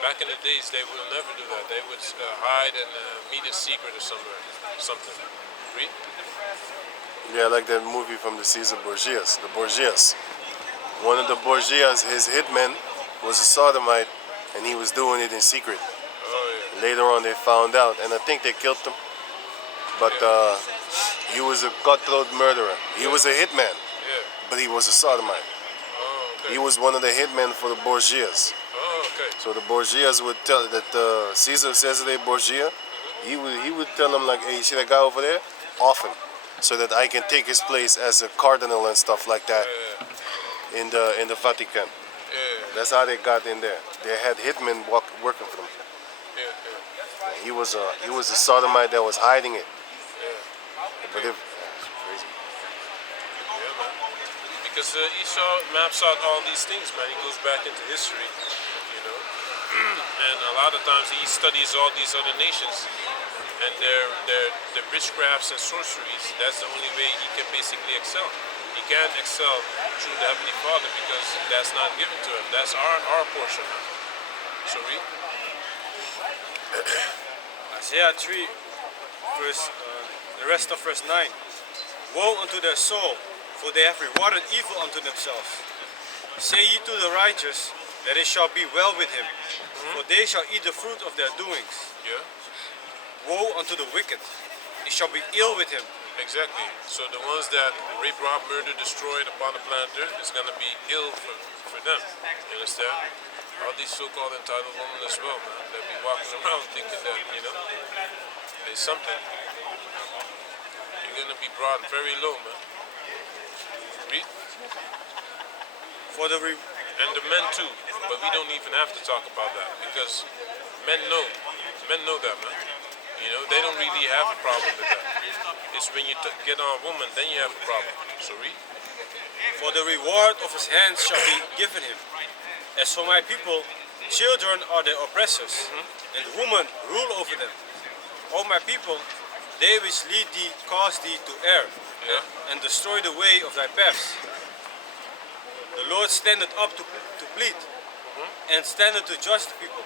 Back in the days, they would never do that. They would hide and meet in secret or something. Read. Yeah, like that movie from the Caesar Borgias, the Borgias. One of the Borgias, his hitman, was a sodomite, and he was doing it in secret. Oh yeah. Later on, they found out, and I think they killed him. But he was a cutthroat murderer. He was a hitman, Yeah. but he was a sodomite. Oh okay. He was one of the hitmen for the Borgias. Oh okay. So the Borgias would tell that Caesar Cesare Borgia, he would tell him like, hey, you see that guy over there? Often, so that I can take his place as a cardinal and stuff like that in the Vatican. Yeah. That's how they got in there. They had hitmen working for them. Yeah. He was a sodomite that was hiding it. But if crazy. Yeah, man. Because Esau maps out all these things, man. He goes back into history, you know. And a lot of times he studies all these other nations and their witchcrafts and sorceries. That's the only way he can basically excel. He can't excel through the Heavenly Father because that's not given to him. That's our portion. So read. Isaiah 3, the rest of verse 9. Woe unto their soul, for they have rewarded evil unto themselves. Say ye to the righteous, that it shall be well with him, for they shall eat the fruit of their doings. Yeah, Woe unto the wicked, it shall be ill with him. exactly. So the ones that rape, rob, murder, destroy upon the planet Earth is gonna be ill for them. You understand? All these so-called entitled women as well, man. They be walking around thinking that, you know, there's something. You're gonna be brought very low, man. Read. For the And the men too. But we don't even have to talk about that because men know. Men know that, man. You know, they don't really have a problem with that. It's when you get on a woman, then you have a problem. So read. For the reward of his hands shall be given him. As for my people, children are their oppressors, and women rule over them. O my people, they which lead thee cause thee to err, Yeah. and destroy the way of thy paths. The Lord standeth up to plead, and standeth to judge the people.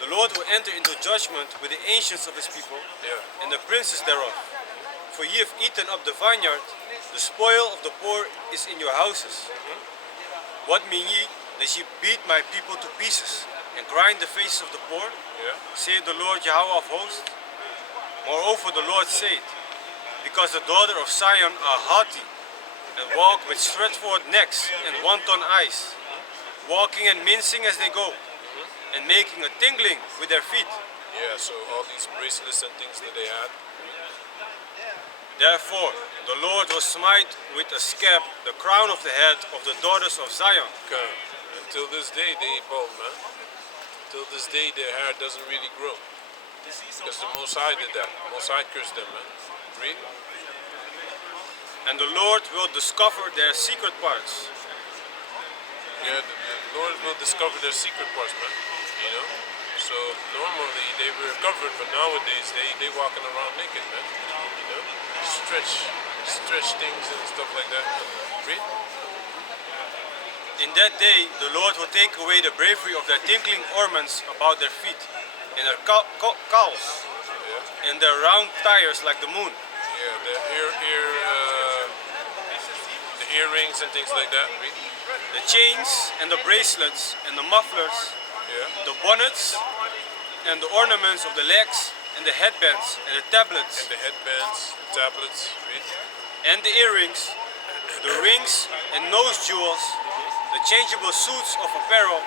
The Lord will enter into judgment with the ancients of his people, Yeah. and the princes thereof. For ye have eaten up the vineyard, the spoil of the poor is in your houses. What mean ye that ye beat my people to pieces, and grind the faces of the poor? Yeah. Saith the Lord Yahweh of hosts. Moreover the Lord saith, because the daughter of Zion are haughty, and walk with stretched forth necks and wanton eyes, walking and mincing as they go, and making a tingling with their feet. Yeah, so all these bracelets and things that they had. Therefore the Lord will smite with a scab the crown of the head of the daughters of Zion. Okay. Until this day they bald, man. Until this day their hair doesn't really grow. Because the Most High did that. Most High cursed them, man. Read. And the Lord will discover their secret parts. Yeah, the Lord will discover their secret parts, man. You know? So normally they were covered, but nowadays they walking around naked, man. You know? Stretch things and stuff like that. Read. In that day the Lord will take away the bravery of their tinkling ornaments about their feet, and their cowls, Yeah. and their round tires like the moon. Yeah, the earrings and things like that. Read. The chains and the bracelets and the mufflers, Yeah. the bonnets and the ornaments of the legs and the headbands and the tablets And the headbands, the tablets. Read. and the earrings, the rings and nose jewels, the changeable suits of apparel,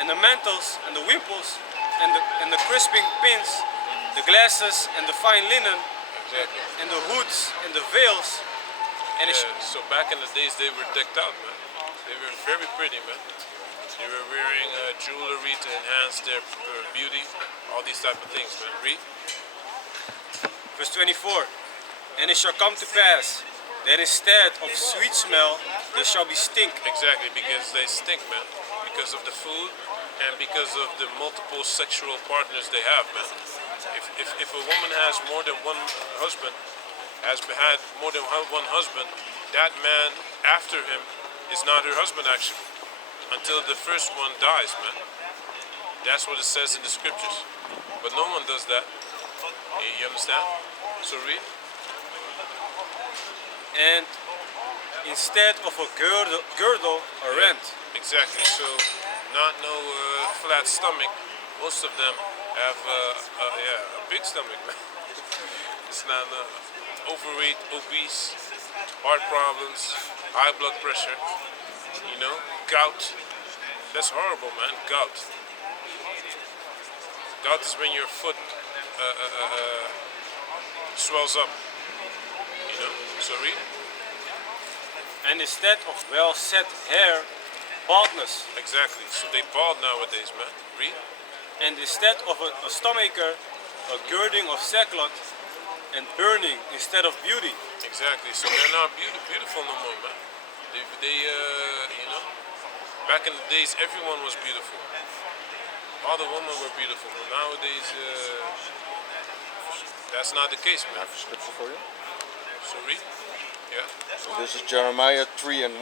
and the mantles and the wimples and the crisping pins, the glasses and the fine linen, Exactly. and the hoods and the veils, and it Yeah, so back in the days they were decked out, man. They were very pretty, man. They were wearing jewelry to enhance their beauty, all these type of things, man. Read. Verse 24, and it shall come to pass that instead of sweet smell there shall be stink, Exactly, because they stink, man. Because of the food and because of the multiple sexual partners they have, man. If a woman has more than one husband, has had more than one husband, that man after him is not her husband actually, until the first one dies, man. That's what it says in the scriptures. But no one does that. You understand? So read. and instead of a girdle, a rent. Exactly. So not no flat stomach. Most of them have a big stomach, man. It's not overweight, obese, heart problems, high blood pressure. You know, gout. That's horrible, man. Gout. Gout is when your foot swells up. You know. So read. And instead of well set hair, baldness. Exactly. So they bald nowadays, man. Read. And instead of a stomacher, a girding of sackcloth, and burning instead of beauty. Exactly. So they're not beautiful no more, man. They you know, back in the days, everyone was beautiful. All the women were beautiful. But nowadays, that's not the case, I man. have a scripture for you. So read. Yeah. So this is Jeremiah 3:1.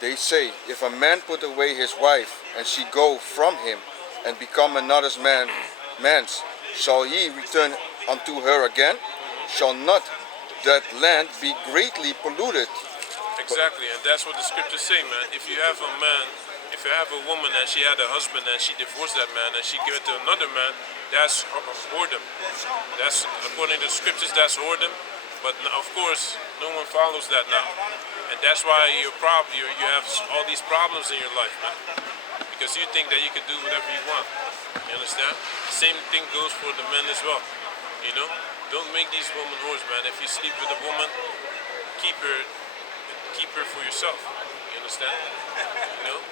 They say, if a man put away his wife, and she go from him, and become another man's, shall he return unto her again? Shall not that land be greatly polluted? Exactly, and that's what the scriptures say, man. If you have a man, if you have a woman and she had a husband and she divorced that man and she gave it to another man, that's whoredom. That's according to the scriptures, that's whoredom. But of course, no one follows that now, and that's why you have all these problems in your life, man. Because you think that you can do whatever you want. You understand? The same thing goes for the men as well. You know, don't make these women whores, man. If you sleep with a woman, keep her for yourself. You understand? You know.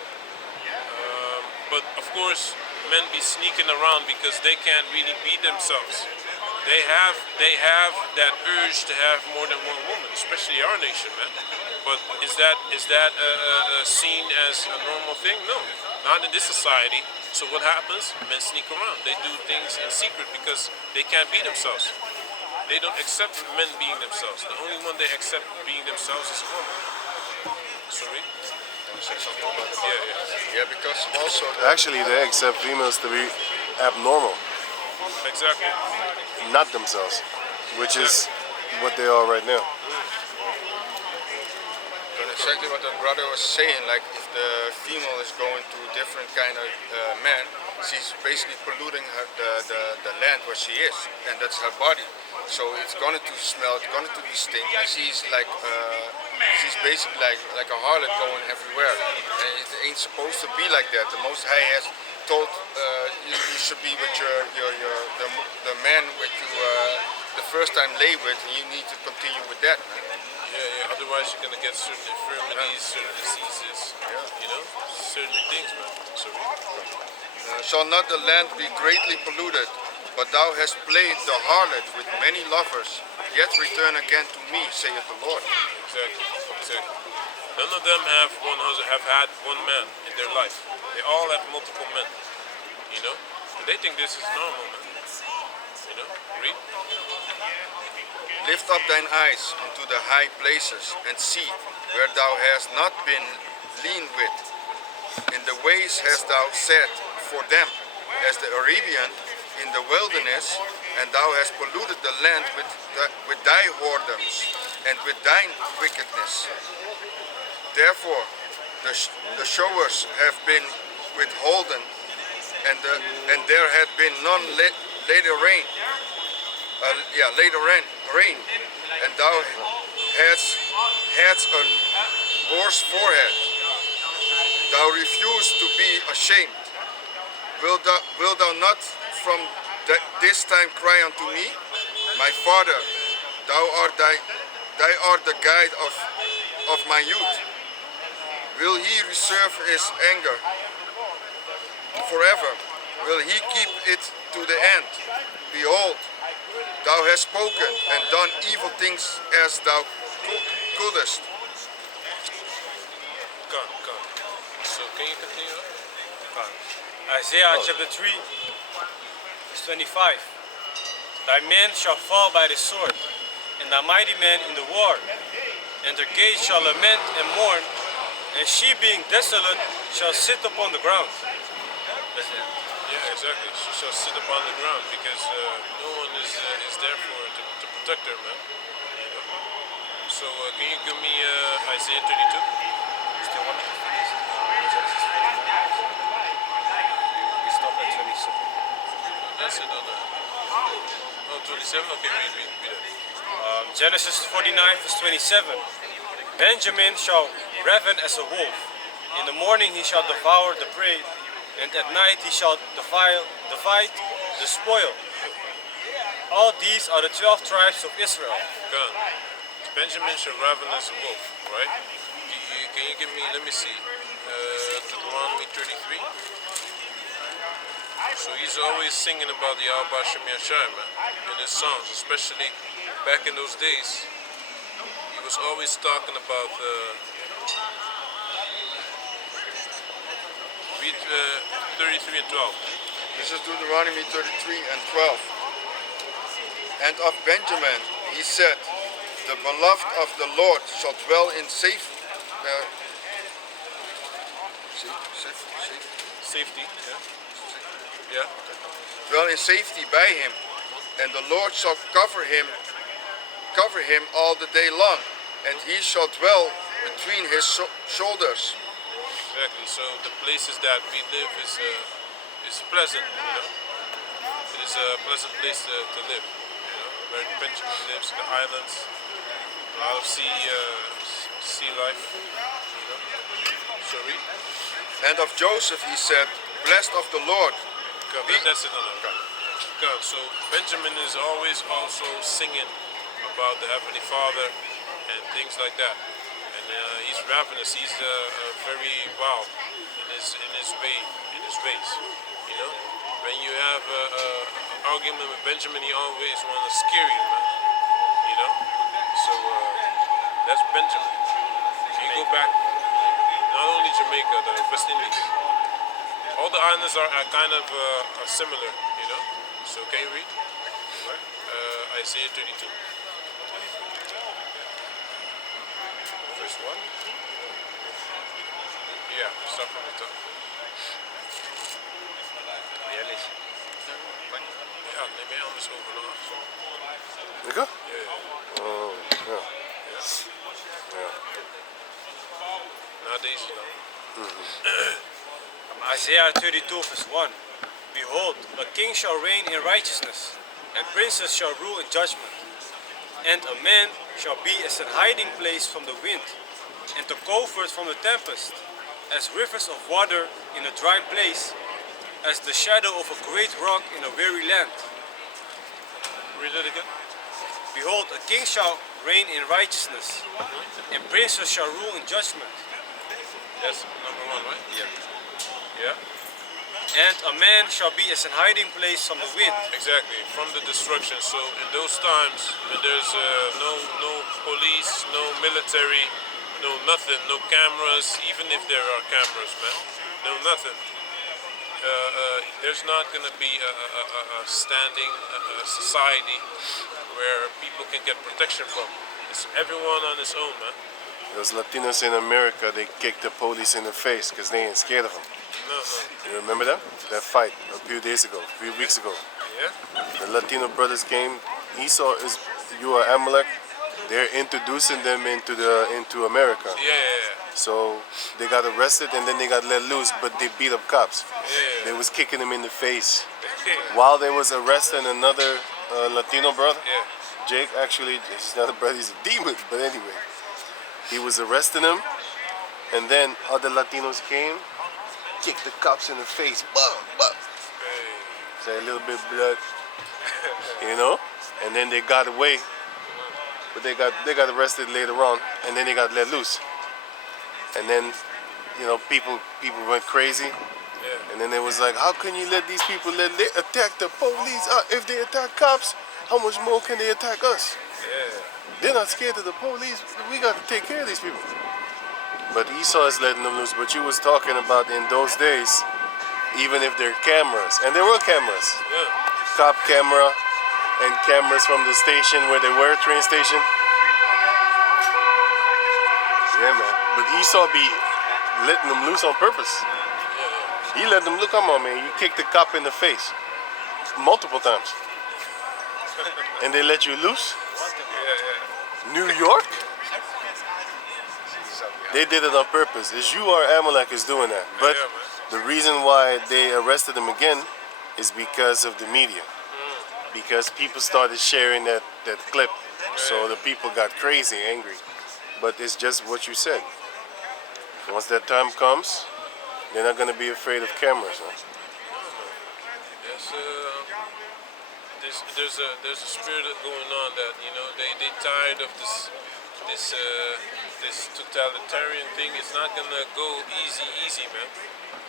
But of course, men be sneaking around because they can't really be themselves. They have that urge to have more than one woman, especially our nation, man. But is that seen as a normal thing? No, not in this society. So what happens? Men sneak around. They do things in secret because they can't be themselves. They don't accept men being themselves. The only one they accept being themselves is a woman. Sorry? Say something about it. Yeah. Yeah, because also Actually, they accept females to be abnormal, Exactly. not themselves, which is what they are right now. that's exactly what the brother was saying. Like if the female is going to different kind of man, she's basically polluting the land where she is, and that's her body. So it's going to smell, it's going to be stink, and she's like she's basically like a harlot going everywhere, and it ain't supposed to be like that. The Most High has told you should be with the man with you the first time lay with, and you need to continue with that, man. Yeah. Otherwise, you're gonna get certain infirmities, certain diseases. You know, certain things, man. Sorry. Shall not the land be greatly polluted? But thou hast played the harlot with many lovers, yet return again to me, saith the Lord. Exactly. None of them have had one man in their life. They all have multiple men. You know, and they think this is normal, man. You know, read. Lift up thine eyes unto the high places, and see where thou hast not been lean with. In the ways hast thou sat for them, as the Arabian in the wilderness, and thou hast polluted the land with thy whoredoms and with thine wickedness. Therefore the showers have been withholden, and there had been none later rain. Rain, and thou hadst a whore's forehead. Thou refused to be ashamed. Wilt thou not from this time cry unto me? My father, thou art the guide of my youth. Will he reserve his anger forever? Will he keep it to the end? Behold, thou hast spoken and done evil things as thou couldest. Come. So can you continue? Isaiah chapter 3, verse 25. Thy men shall fall by the sword, and thy mighty men in the war. And their gates shall lament and mourn, and she being desolate shall sit upon the ground. That's it. Yeah, exactly. She shall sit upon the ground because no one is there for her to protect her, man. You know. So can you give me Isaiah 32? Still want me to finish? Genesis 49. We stop at 27. That's it on the 27? Okay, read it. Genesis 49, verse 27. Benjamin shall raven as a wolf. In the morning he shall devour the prey, and at night he shall divide the spoil. All these are the 12 tribes of Israel. Gun. Benjamin shall raven as a wolf, right? Can you give me, let me see, Deuteronomy 33? So he's always singing about the Al Bashem Yashai, man, in his songs, especially back in those days. He was always talking about read 33 and 12. This is Deuteronomy 33 and 12. And of Benjamin he said, the beloved of the Lord shall dwell in safety. Safety, yeah. Dwell in safety by him, and the Lord shall cover him all the day long, and he shall dwell between his shoulders. Exactly. So the places that we live is pleasant. You know, it is a pleasant place to live. You know, where Benjamin lives, the islands, a lot of sea life. You know, sorry. And of Joseph he said, blessed of the Lord. That's it. God. So Benjamin is always also singing about the Heavenly Father and things like that. And he's ravenous. He's very wild in his ways. You know, when you have an argument with Benjamin, he always want to scare you, man. You know, so that's Benjamin. If you go back, not only Jamaica, the West Indies, all the islands are kind of similar. You know, so can you read? Isaiah 32. Verse 1? Yeah, start from the top. Ja, neem jij anders over nog af. Ik go? Ja. Oh, ja. Ja. Na deze dan. Isaiah 32 verse 1. Behold, a king shall reign in righteousness, and princes shall rule in judgment. And a man shall be as an hiding place from the wind, and a covert from the tempest, as rivers of water in a dry place, as the shadow of a great rock in a weary land. Read it again. Behold, a king shall reign in righteousness, and princes shall rule in judgment. That's number 1, right? Yeah. Yeah. And a man shall be as an hiding place from the wind. Exactly, from the destruction. So in those times, when there's no police, no military, no nothing, no cameras, even if there are cameras, man, no nothing. There's not going to be a standing society where people can get protection from. It's everyone on his own, man. Those Latinos in America, they kicked the police in the face because they ain't scared of them. No. You remember that? That fight a few days ago, a few weeks ago. Yeah? The Latino brothers came. Esau is, you are Amalek. They're introducing them into America. Yeah. So they got arrested and then they got let loose, but they beat up cops. Yeah. They was kicking them in the face. While they was arresting another Latino brother, Yeah. Jake, actually, he's not a brother, he's a demon, but anyway. He was arresting him, and then other Latinos came, kicked the cops in the face, bam. Say a little bit blood, you know, and then they got away, but they got arrested later on, and then they got let loose, and then, you know, people went crazy, and then it was like, how can you let these people attack the police? If they attack cops, how much more can they attack us? They're not scared of the police. We got to take care of these people. But Esau is letting them loose. But you was talking about in those days, even if they're cameras, and there were cameras, cop camera and cameras from the station where they were, train station. Yeah, man. But Esau be letting them loose on purpose. He let them look, come on, man. You kicked the cop in the face multiple times. And they let you loose? New York? They did it on purpose. It's you or Amalek is doing that. But the reason why they arrested him again is because of the media. Because people started sharing that clip. So the people got crazy, angry. But it's just what you said. Once that time comes, they're not going to be afraid of cameras. Huh? There's a spirit going on that, you know, they tired of this totalitarian thing. It's not gonna go easy, man.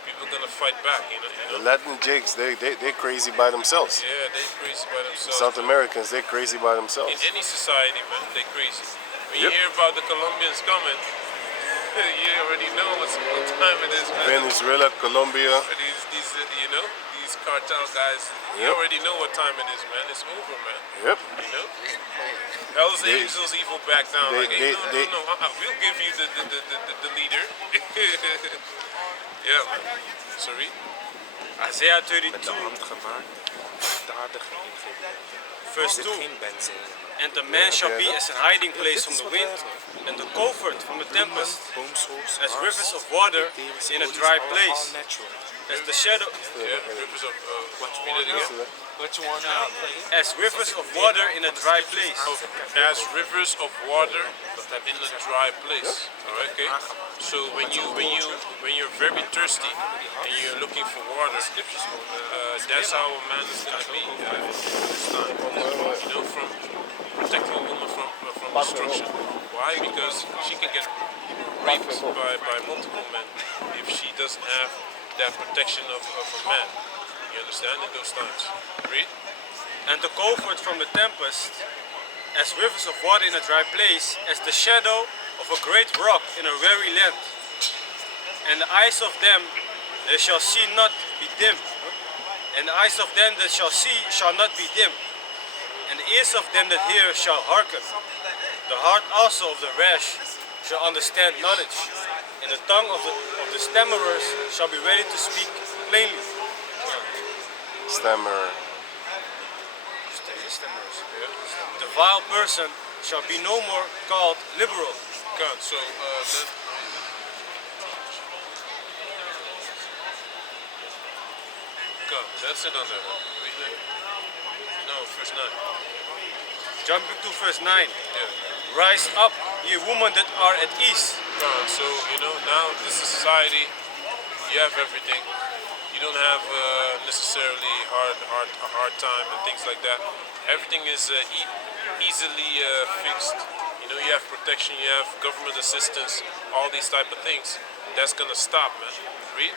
People are gonna fight back, you know. The Latin Jakes, they're crazy by themselves. Yeah, they're crazy by themselves. South Americans, they're crazy by themselves. In any society, man, they're crazy. When you hear about the Colombians coming, you already know what time it is, man. Venezuela, Colombia. These you know, these cartel guys, you already know what time it is, man. It's over, man. Yep. You know? Hell's Angels even back down. Like, hey, no, we'll give you the leader. Yeah, man. Sorry? Isaiah 32 Verse 2. And the man shall be as an hiding place from the wind, and the covert from the tempest, as rivers of water in a dry place, as the shadow, Yeah, rivers of, read it again. as rivers of water in a dry place. As rivers of water in a dry place. Alright, okay. So when you're very thirsty and you're looking for water, that's how a man is gonna be this time. You know, from protecting a woman from destruction. Why? Because she can get raped by multiple men if she doesn't have that protection of a man. You understand? In those times. Read. And the covert from the tempest, as rivers of water in a dry place, as the shadow of a great rock in a weary land. And the eyes of them that shall see not be dim, and the eyes of them that shall see shall not be dim, and the ears of them that hear shall hearken. The heart also of the rash shall understand knowledge, and the tongue of the stammerers shall be ready to speak plainly. Stammer. The vile person shall be no more called liberal. God, so that's it on that one. Read that. No, verse 9. Jumping to verse 9. Yeah. Rise up, ye women that are at ease. God, so you know now this is society. You have everything. You don't have necessarily a hard time and things like that. Everything is easily fixed. You know, you have protection, you have government assistance, all these type of things. That's gonna stop, man. Read.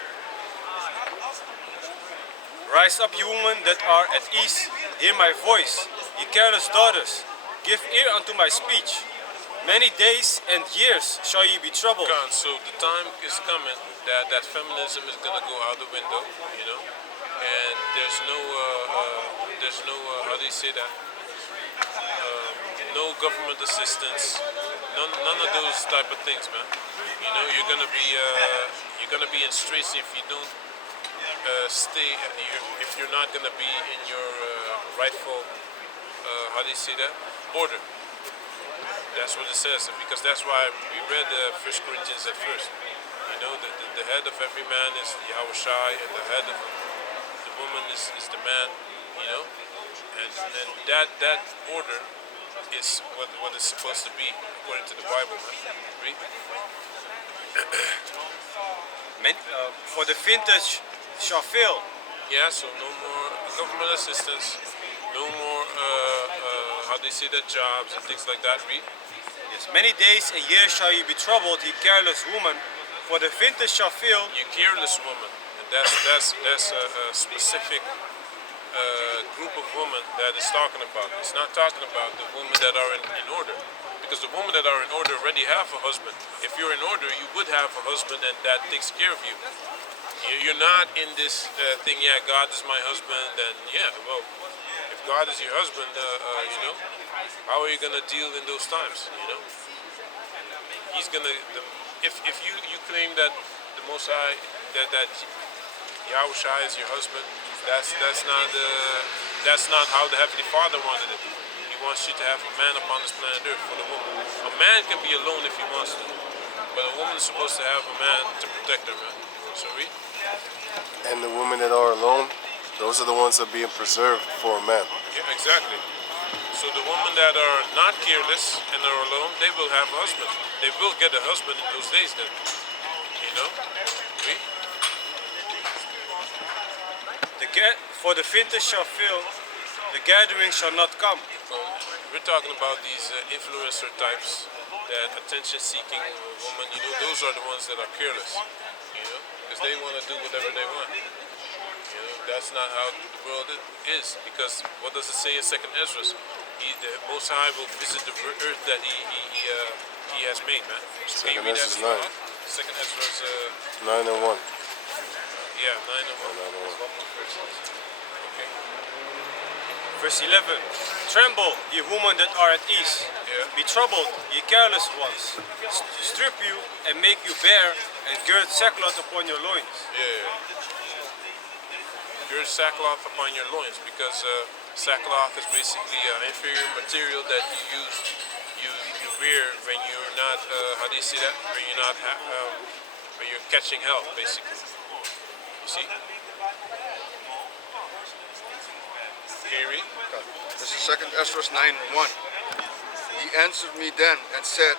Rise up, ye women that are at ease. Hear my voice, ye careless daughters. Give ear unto my speech. Many days and years shall ye be troubled. God, so the time is coming that feminism is gonna go out the window, you know, and there's no how do you say that? No government assistance, none of those type of things, man. You know, you're gonna be in straits if you don't stay. If you're not gonna be in your rightful how do you say that? Order. That's what it says, because that's why we read 1 Corinthians at first. You know, the head of every man is Yahweh Shai, and the head of the woman is the man. You know, and that order is what it's supposed to be according to the Bible. Man. Read. For the vintage shall fail. Yeah, so no more government assistance, no more how do you say that, jobs and things like that. Read. Yes, many days and years shall ye be troubled, ye careless woman, for the vintage shall fail. You careless woman, and that's a specific group of women that is talking about. It's not talking about the women that are in order, because the women that are in order already have a husband. If you're in order, you would have a husband, and that takes care of you. You're not in this thing. Yeah, God is my husband, and yeah, well, if God is your husband, you know, how are you gonna deal in those times? You know, He's gonna. If you claim that the Most High, that Yahweh Shai is your husband, that's not how the Heavenly Father wanted it. He wants you to have a man upon this planet Earth for the woman. A man can be alone if he wants to, but a woman is supposed to have a man to protect her, man. So read. And the women that are alone, those are the ones that are being preserved for a man. Yeah, exactly. So the women that are not careless and are alone, they will have a husband. They will get a husband in those days then. You know? Read. For the vintage shall fail, the gathering shall not come. We're talking about these influencer types, that attention-seeking women. You know, those are the ones that are careless. You know, because they want to do whatever they want. You know, that's not how the world is. Because what does it say in 2nd Ezra? The Most High will visit the earth that he has made, man. So can you read that? 2nd Ezra's 9 and 1. Yeah, 9 and 1. Okay. Verse 11. Tremble, ye women that are at ease. Yeah. Be troubled, ye careless ones. Strip you and make you bare, and gird sackcloth upon your loins. Yeah. Gird sackcloth upon your loins, because Sackcloth is basically inferior material that you wear when you're not how do you say that? When you're not when you're catching hell, basically. You see? Can you read? This is 2 Esdras 9:1. He answered me then and said,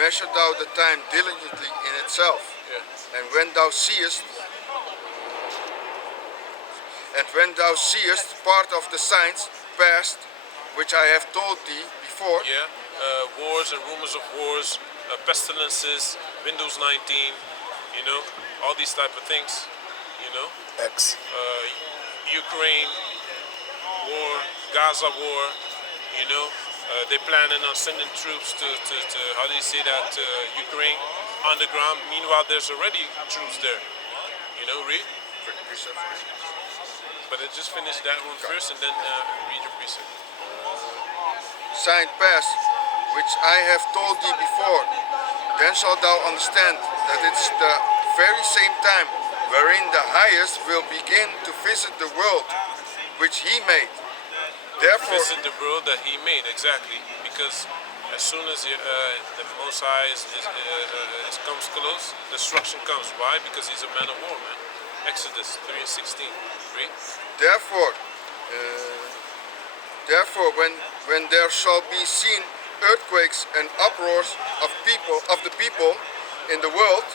measure thou the time diligently in itself, Yeah. and when thou seest part of the signs past, which I have told thee before, Yeah. Wars and rumors of wars, pestilences, Windows 19, you know, all these type of things, you know. X. Ukraine war, Gaza war, you know. They're planning on sending troops to how do you say that, Ukraine underground. Meanwhile, there's already troops there, you know, read. But I just finish that one first and then read your precept. sign past, which I have told thee before, then shalt thou understand that it's the very same time wherein the highest will begin to visit the world which he made. Therefore, Visit the world that he made, exactly, because as soon as the Most High comes close, destruction comes. Why? Because he's a man of war, man. Exodus 3:16. Read. Therefore, when there shall be seen earthquakes and uproars of the people in the world,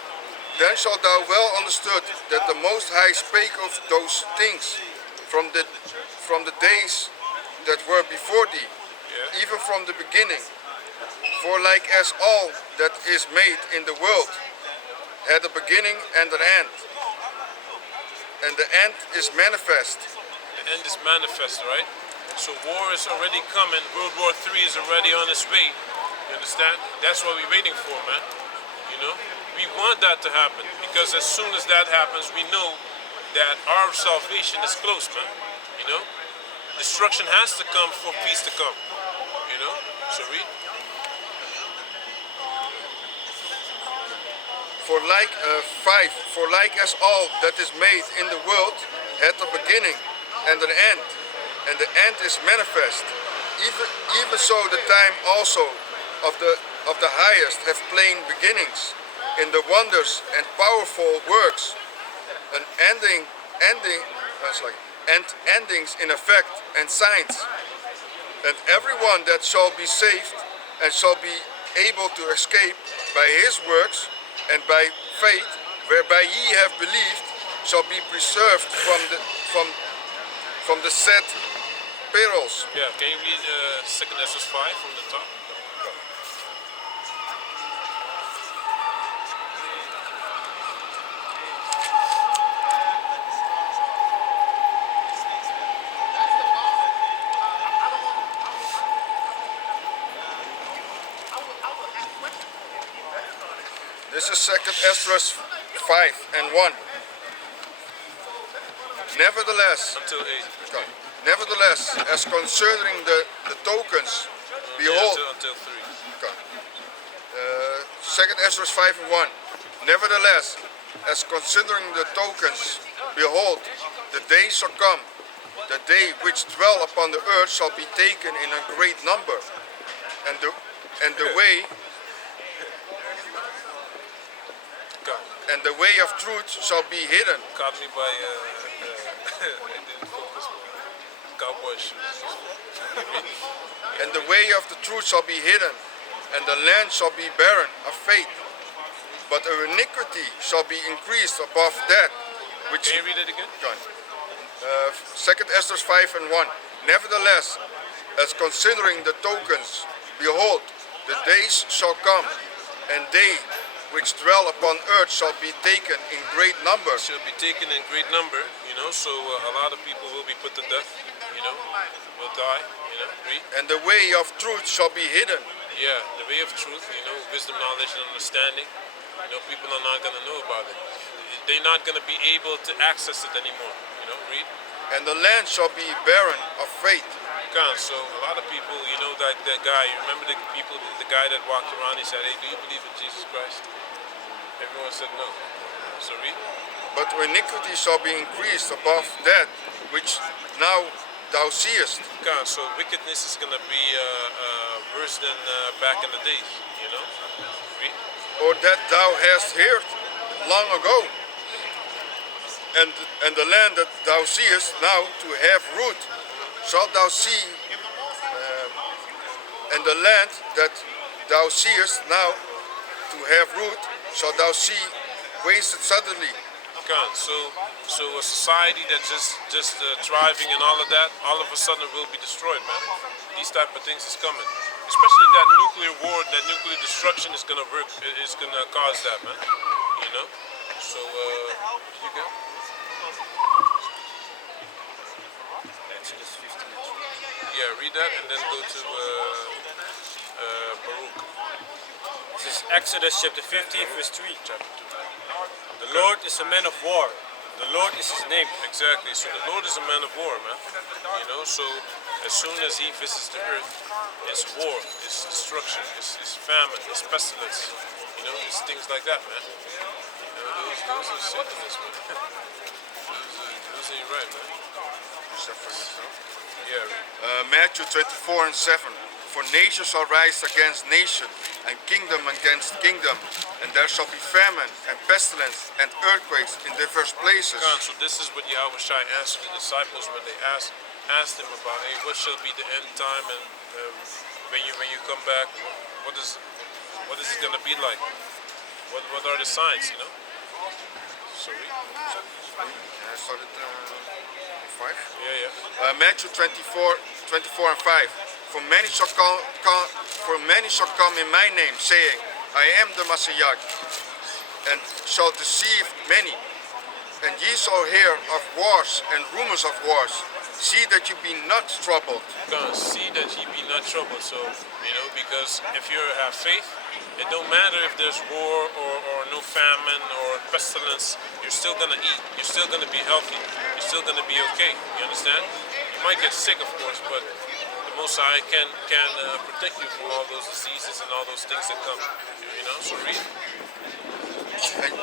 then shalt thou well understood that the Most High spake of those things from the days that were before thee, Yeah. even from the beginning. For like as all that is made in the world had a beginning and an end, and the end is manifest. The end is manifest, right? So war is already coming. World War III is already on its way. You understand? That's what we're waiting for, man. You know? We want that to happen because as soon as that happens, we know that our salvation is close, man. You know? Destruction has to come for peace to come. You know? So read. For like as all that is made in the world had a beginning and an end, and the end is manifest. Even so the time also of the highest have plain beginnings in the wonders and powerful works, and endings in effect and signs. And everyone that shall be saved and shall be able to escape by his works and by faith, whereby ye have believed, shall be preserved from the said perils. Yeah, can you read 2 Esdras 5 from the top? This is 2 Esdras 5:1. Nevertheless, Until 8. Nevertheless, as concerning the tokens, Yeah, behold, until 3. 2 Esdras 5:1. Nevertheless, as considering the tokens, behold, the day shall come, the day which dwell upon the earth shall be taken in a great number, and the way of truth shall be hidden. Caught me by I didn't focus. Cowboy shoes. And the way of the truth shall be hidden, and the land shall be barren of faith. But our iniquity shall be increased above that which. Can you read it again? 2 Esdras 5:1. Nevertheless, as considering the tokens, behold, the days shall come, and they which dwell upon earth shall be taken in great number. Shall be taken in great number, you know, so a lot of people will be put to death, you know, will die, you know, read. And the way of truth shall be hidden. Yeah, the way of truth, you know, wisdom, knowledge, and understanding, you know, people are not going to know about it. They're not going to be able to access it anymore, you know, read. And the land shall be barren of faith. So a lot of people, you know, that guy, you remember the guy that walked around, he said, hey, do you believe in Jesus Christ? Everyone said no. So read. But iniquity shall be increased above that which now thou seest. God, so wickedness is gonna be worse than back in the days, you know? Read. Or that thou hast heard long ago. And the land that thou seest now to have root, shalt thou see, and the land that thou seest now to have root, shalt thou see wasted suddenly. God, so a society that just thriving and all of that, all of a sudden will be destroyed, man. These type of things is coming. Especially that nuclear war, that nuclear destruction is gonna work, is gonna cause that, man. You know? So, you go. Exodus 15. Yeah, read that and then go to Baruch. This is Exodus chapter 15, verse 3. Chapter 2. The Lord is a man of war. The Lord is his name. Exactly. So the Lord is a man of war, man. You know, so as soon as he visits the earth, it's war, it's destruction, it's famine, it's pestilence. You know, it's things like that, man. You know, those are Satanists, man. those ain't right, man. Except for yourself. Yeah. Matthew 24 and 7. For nation shall rise against nation, and kingdom against kingdom, and there shall be famine and pestilence and earthquakes in diverse places. God, so this is what Yahweh Shai answered the disciples when they asked him about, hey, what shall be the end time, and when you come back, what is it gonna be like? What are the signs, you know? So I started 5. yeah. Matthew 24 and 5. For many shall come in my name, saying, I am the Messiah, and shall deceive many. And ye shall hear of wars and rumors of wars. See that you be not troubled. God, see that ye be not troubled. So, you know, because if you have faith, it don't matter if there's war or no famine or pestilence, you're still gonna eat. You're still gonna be healthy. You're still gonna be okay. You understand? You might get sick, of course, but the Most High can protect you from all those diseases and all those things that come. You know, so read. And,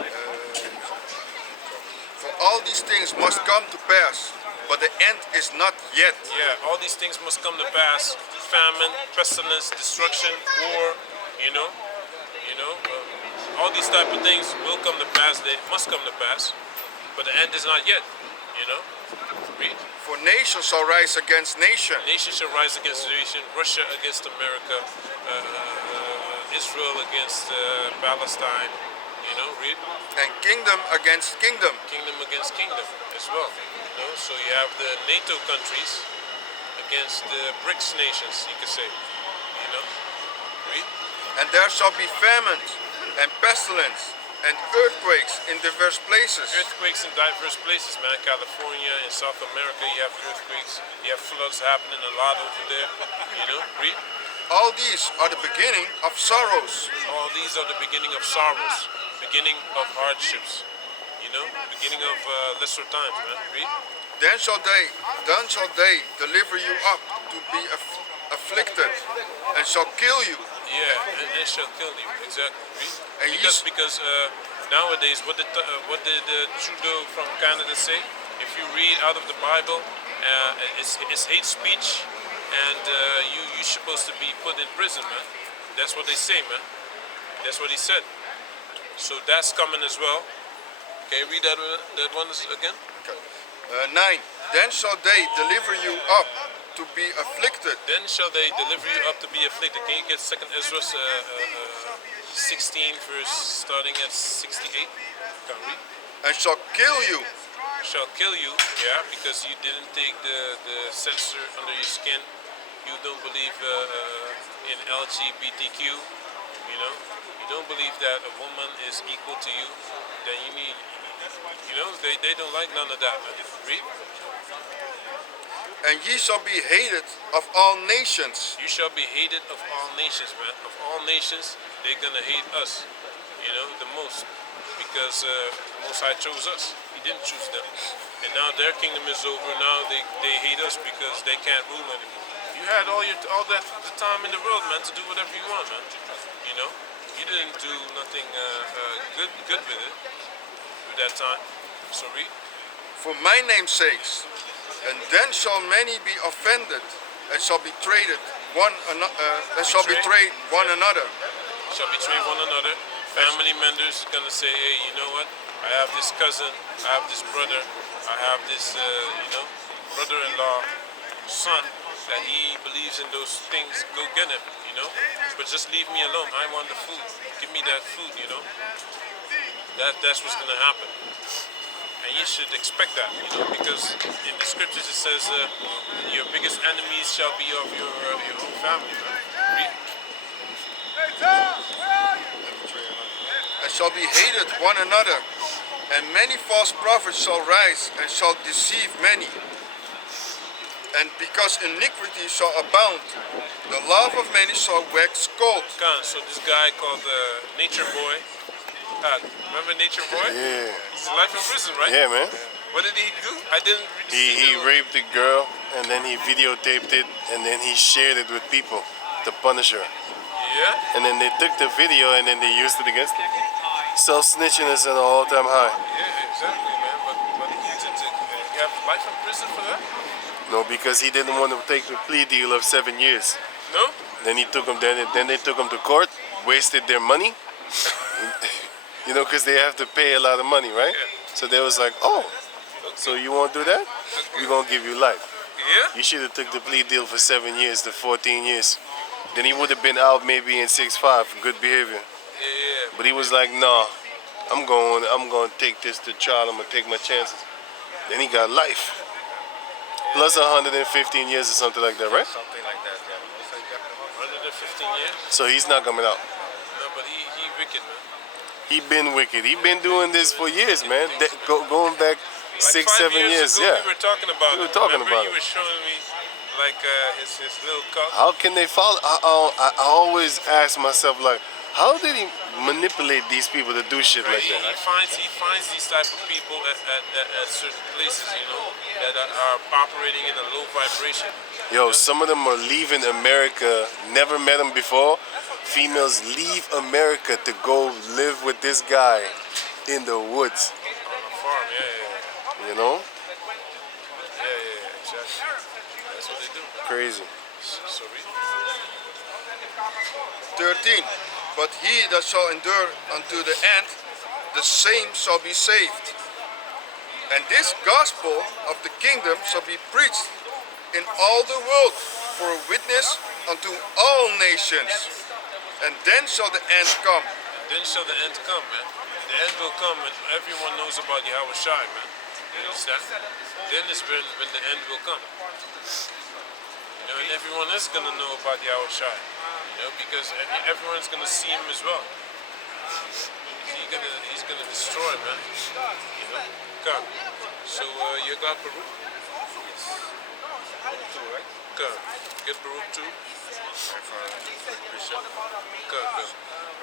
for all these things must come to pass, but the end is not yet. Yeah, all these things must come to pass: famine, pestilence, destruction, war. You know, all these type of things will come to pass. They must come to pass, but the end is not yet. You know, read. For nation shall rise against nation. Nation shall rise against nation. Russia against America. Israel against Palestine. You know, read. And kingdom against kingdom. Kingdom against kingdom as well. You know, so you have the NATO countries against the BRICS nations. You could say. You know, read. And there shall be famines and pestilence and earthquakes in diverse places. Earthquakes in diverse places, man. California, in South America, you have earthquakes. You have floods happening a lot over there. You know, read. All these are the beginning of sorrows. All these are the beginning of sorrows, beginning of hardships. You know, beginning of lesser times, man. Read. Then shall they deliver you up to be afflicted, and shall kill you. Yeah, and shall kill you. Exactly. Read. And Because nowadays, what did Trudeau from Canada say? If you read out of the Bible, it's hate speech, and you're supposed to be put in prison, man. That's what they say, man. That's what he said. So that's coming as well. Can you read that one again? Okay. 9. Then shall they deliver you up to be afflicted. Then shall they deliver you up to be afflicted. Can you get 2 Ezra 16 verse starting at 68? Can read. And shall kill you. Shall kill you, yeah, because you didn't take the sensor under your skin. You don't believe in LGBTQ, you know. You don't believe that a woman is equal to you. Then you need, you know, they don't like none of that. Read. And ye shall be hated of all nations. You shall be hated of all nations, man. Of all nations, they're gonna hate us, you know, the most. Because the Most High chose us. He didn't choose them. And now their kingdom is over. Now they hate us because they can't rule anymore. You had all that the time in the world, man, to do whatever you want, man. You know? You didn't do nothing good with it at that time. So read. For my name's sakes, And then shall many be offended, and shall betray one another. Shall betray one another. Family members gonna say, hey, you know what? I have this cousin, I have this brother, I have this, brother-in-law, son, that he believes in those things. Go get him, But just leave me alone. I want the food. Give me that food, That's what's gonna happen. And you should expect that, because in the scriptures it says, your biggest enemies shall be of your own family, man. Read. And shall be hated one another, and many false prophets shall rise and shall deceive many. And because iniquity shall abound, the love of many shall wax cold. So this guy called Nature Boy, remember Nature Boy? Yeah. He's life in prison, right? Yeah, man. What did he do? I didn't really see He the- raped the girl, and then he videotaped it, and then he shared it with people to punish her. Yeah? And then they took the video and then they used it against him. Self-snitching is at an all-time high. Yeah, exactly, man. But you have life in prison for that? No, because he didn't want to take the plea deal of 7 years. No? Then he took him. Then they took him to court, wasted their money. Because they have to pay a lot of money, right? Yeah. So they was like, oh, so you won't do that? We're gonna give you life. Yeah? You should have took the plea deal for 7 years to 14 years. Then he would have been out maybe in 6'5", good behavior. Yeah. But he was like, nah, I'm going to take this to trial. I'm gonna take my chances. Then he got life. Plus 115 years or something like that, right? Something like that, yeah. 115 years? So he's not coming out. No, but he wicked, man. He been wicked. He been doing this for years, man. Going back Like 6-7 5 years, ago, yeah. we were talking about We were it. talking Remember about you it. were showing me like his little cup. How can they follow? I always ask myself, like, how did he manipulate these people to do shit like He that? finds these type of people at certain places, that are operating in a low vibration. Yo, some of them are leaving America, never met him before. Females leave America to go live with this guy in the woods, On a farm, yeah, you know? exactly. That's what they do. Crazy. So read. 13. But he that shall endure unto the end, the same shall be saved. And this gospel of the kingdom shall be preached in all the world for a witness unto all nations. And then shall the end come. Then shall the end come, man. The end will come when everyone knows about Yahweh Shai, man. You understand? Then is when the end will come. And everyone is gonna know about Yahweh Shai. Because everyone's gonna see him as well. He's gonna destroy, man. God. So you got Baruch? God. Get Baruch too. God.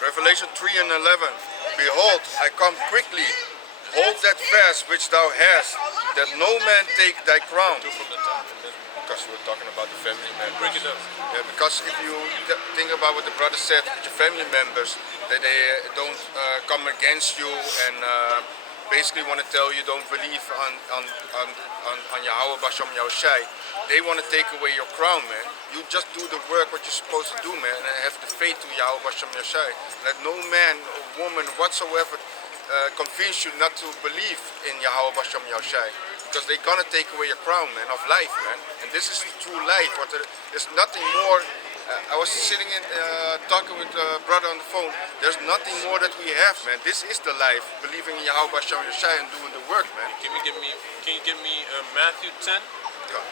Revelation 3 and 11. Behold, I come quickly. Hold that fast which thou hast, that no man take thy crown. Do from the top. Because we were talking about the family members. Break it up. Yeah, because if you think about what the brother said with your family members, that they don't come against you and basically want to tell you don't believe on Yahweh Basham Yahushai. They want to take away your crown, man. You just do the work what you're supposed to do, man, and have the faith to Yahweh Basham Yahushai. Let no man or woman whatsoever convince you not to believe in Yahweh Basham Yahushai. Because they're gonna take away your crown, man, of life, man. And this is the true life. There's nothing more. I was sitting in talking with a brother on the phone. There's nothing more that we have, man. This is the life, believing in Yahweh Basham Yahushai and doing the work, man. Can you give me Matthew 10? Yeah.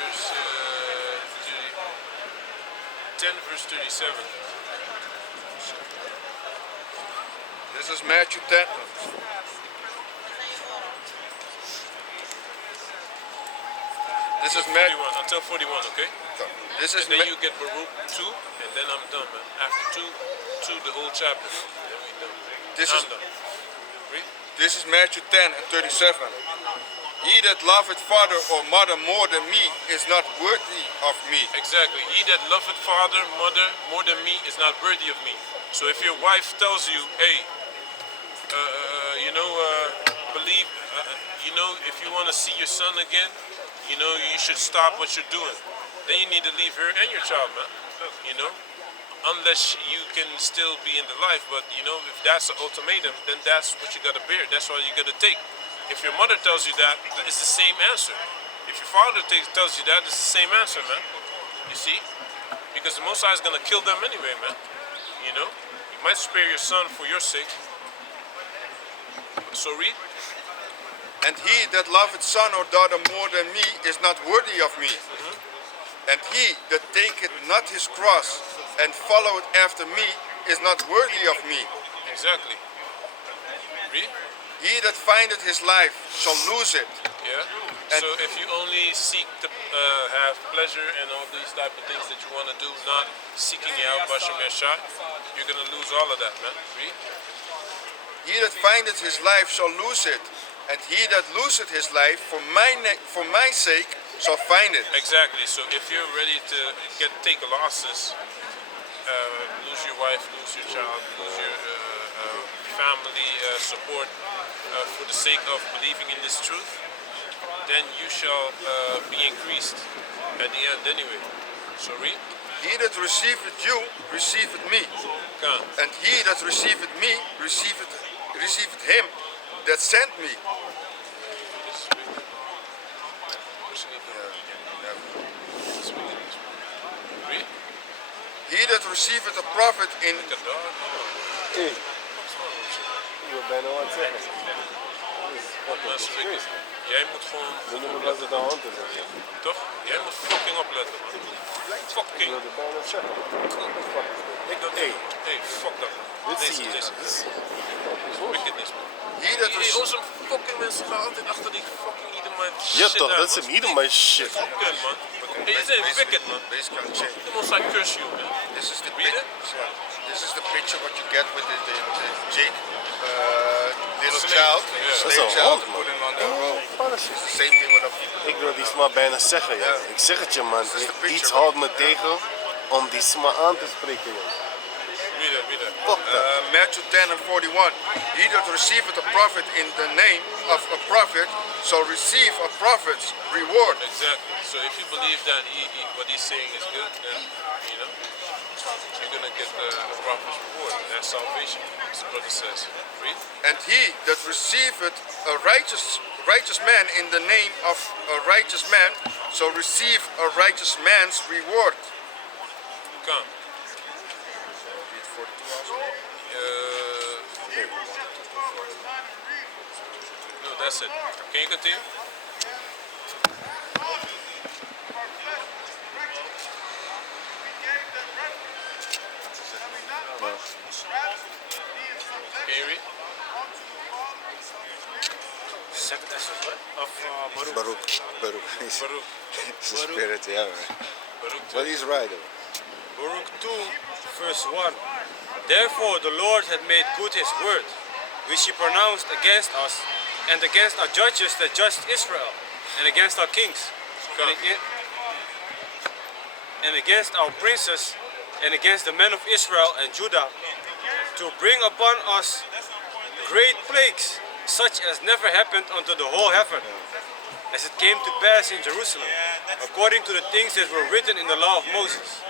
Verse 10 verse 37. This is Matthew 10. This is Matthew. 41 until 41, okay? This is And then you get Baruch 2, and then I'm done, man. After 2 the whole chapter. Then we done. This is I'm done. Read. This is Matthew 10 and 37. He that loveth father or mother more than me is not worthy of me. Exactly. He that loveth father, mother more than me is not worthy of me. So if your wife tells you, hey, believe, you know, if you want to see your son again, you know, you should stop what you're doing. Then you need to leave her and your child, man. You know, unless you can still be in the life. But you know, if that's an ultimatum, then that's what you gotta bear. That's what you gotta take. If your mother tells you that, it's the same answer. If your father tells you that, it's the same answer, man. You see? Because the Most High is gonna kill them anyway, man. You know? You might spare your son for your sake. So read. And he that loveth son or daughter more than me is not worthy of me. And he that taketh not his cross and followeth after me is not worthy of me. Exactly. Read. He that findeth his life shall lose it. Yeah. And- So if you only seek to have pleasure and all these type of things that you want to do, not seeking out Bashar Mershad, you're gonna lose all of that, man. Read. He that findeth his life shall lose it, and he that loseth his life for my sake shall find it. Exactly. So if you're ready to take losses, lose your wife, lose your child, lose your family support for the sake of believing in this truth, then you shall be increased at the end anyway. So read. He that receiveth you receiveth me, Come. and he that receiveth me receiveth him that sent me. This is big. Read. He that receiveth a prophet in Like a dog. Hey, ik wil bijna wat zeggen. Dit is fucking Mensen wikken. disgrace. Jij moet gewoon We noemen dat het de hand is. toch? Jij moet fucking opletten, man. Ik Fucking. wilde bijna zeggen. Hey, fuck dat. Dit zie je. Deze. Dit is- Wickedness, man. he that Hey, onze fucking mensen gaan altijd achter die fucking Edomite Ja shit toch, aan, dat is man. hem. Ieder mijn shit. Fucking, man. Hey, je bent wicked, man. basically on change. The Most High curse you, man. This is the Read it? This is the picture what you get with the Jake little Slave. child, Yeah. Dat is slave een child, hond, put man. him on the road. Alles It's is- the same thing with a people. Ik wil die sma bijna zeggen, ja. Ik zeg het je, man. is de picture, Iets man. houdt me tegen om die sma aan te spreken, joh. Read it. Fuck dat. Matthew 10 and 41. He that receiveth a prophet in the name of a prophet shall receive a prophet's reward. Exactly. So if you believe that what he's saying is good, then, you know, you're going to get the prophet's reward. That's salvation, as the brother says. Read. And he that receiveth a righteous man in the name of a righteous man shall receive a righteous man's reward. Come. Read 42 also. No, that's it. Can you continue? Can you read? Second essence, what? Of Baruch. Baruch. It's Baruch. the spirit, yeah, man. Baruch. But he's right, though. Baruch 2, verse 1. Therefore the Lord had made good his word, which he pronounced against us, and against our judges that judged Israel, and against our kings, and against our princes, and against the men of Israel and Judah, to bring upon us great plagues, such as never happened unto the whole heaven, as it came to pass in Jerusalem, according to the things that were written in the law of Moses,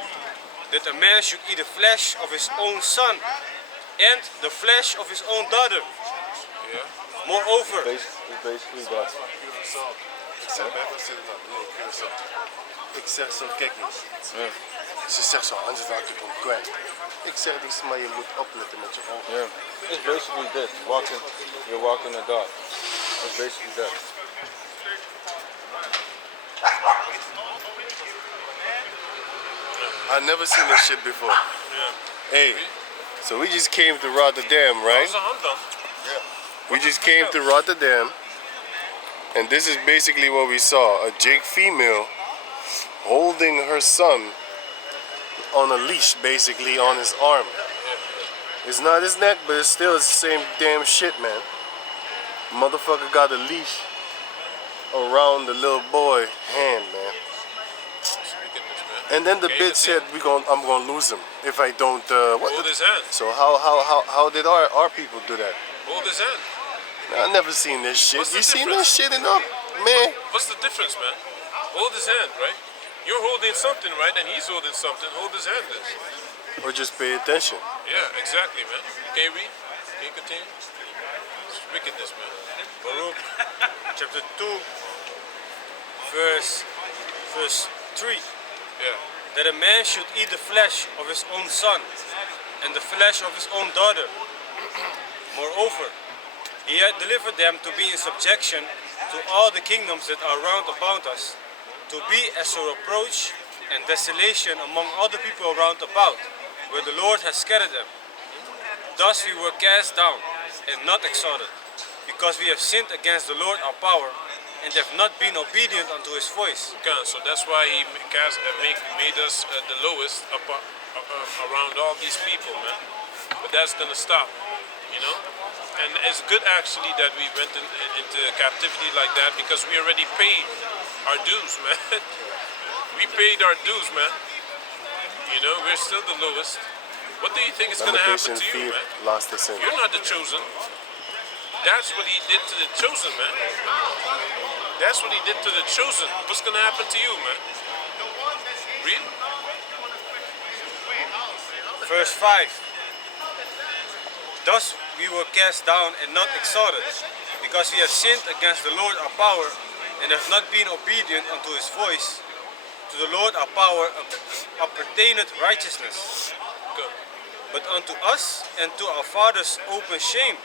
that a man should eat the flesh of his own son, and the flesh of his own daughter. Yeah. Moreover, Basically dat. Ik zeg net als ze dat nee, Curaçao. Ik zeg zo, kijk eens. Ze zegt zo, anders raak ik hem kwijt. Ik zeg die sma, je moet opletten met je ogen. Yeah. It's basically that. You're walking the dog. It's basically that. I never seen this shit before. Yeah. Hey, so we just came to Rotterdam, right? How's the hand dan? We just came to Rotterdam, and this is basically what we saw: a Jake female holding her son on a leash, basically on his arm. It's not his neck, but it's still the same damn shit, man. Motherfucker got a leash around the little boy hand, man. It's wickedness, man. And then the Okay, bitch said, I'm gonna lose him if I don't. What Hold the, his hand. so how did our people do that? Hold his hand. I never seen this shit. What's the You seen difference? this shit enough, man? What's the difference, man? Hold his hand, right? You're holding something, right? And he's holding something. Hold his hand then. Or just pay attention. Yeah, exactly, man. Can you read? Can you continue? It's wickedness, man. Baruch chapter 2, verse 3. Yeah. That a man should eat the flesh of his own son and the flesh of his own daughter. Moreover, he had delivered them to be in subjection to all the kingdoms that are round about us, to be as a reproach and desolation among all the people round about, where the Lord has scattered them. Thus we were cast down and not exalted, because we have sinned against the Lord our power, and have not been obedient unto his voice. So that's why he made us the lowest around all these people, man. But that's gonna stop, you know. And it's good actually that we went into captivity like that, because we already paid our dues, man. We paid our dues, man. You know, we're still the lowest. What do you think is gonna happen to you, man? Lost the sin. You're not the chosen. That's what he did to the chosen, man. That's what he did to the chosen. What's gonna happen to you, man? Read. Verse 5. Thus we were cast down and not exalted, because we have sinned against the Lord our power, and have not been obedient unto his voice. To the Lord our power appertaineth righteousness. Good. But unto us and to our fathers open shame,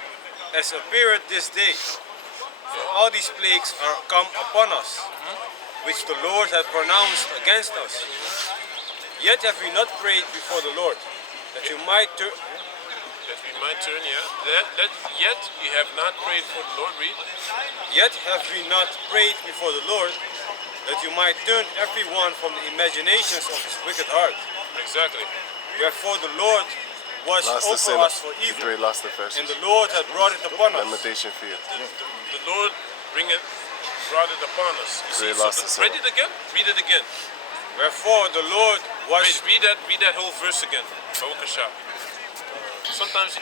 as appeareth this day. For all these plagues are come upon us, which the Lord hath pronounced against us. Yet have we not prayed before the Lord, that you might turn. That we might turn, yeah. Yet we have not prayed for the Lord. Read. Yet have we not prayed before the Lord, that you might turn every one from the imaginations of his wicked heart. Exactly. Wherefore the Lord watched Lost the over sin. us for You evil, three lost the first. and the Lord hath brought it upon us. Lamentation field. The Lord brought it upon us. You see, lost the sin. read it again. Read it again. Wherefore the Lord watched. Read that whole verse again. Bawakasha. Sometimes you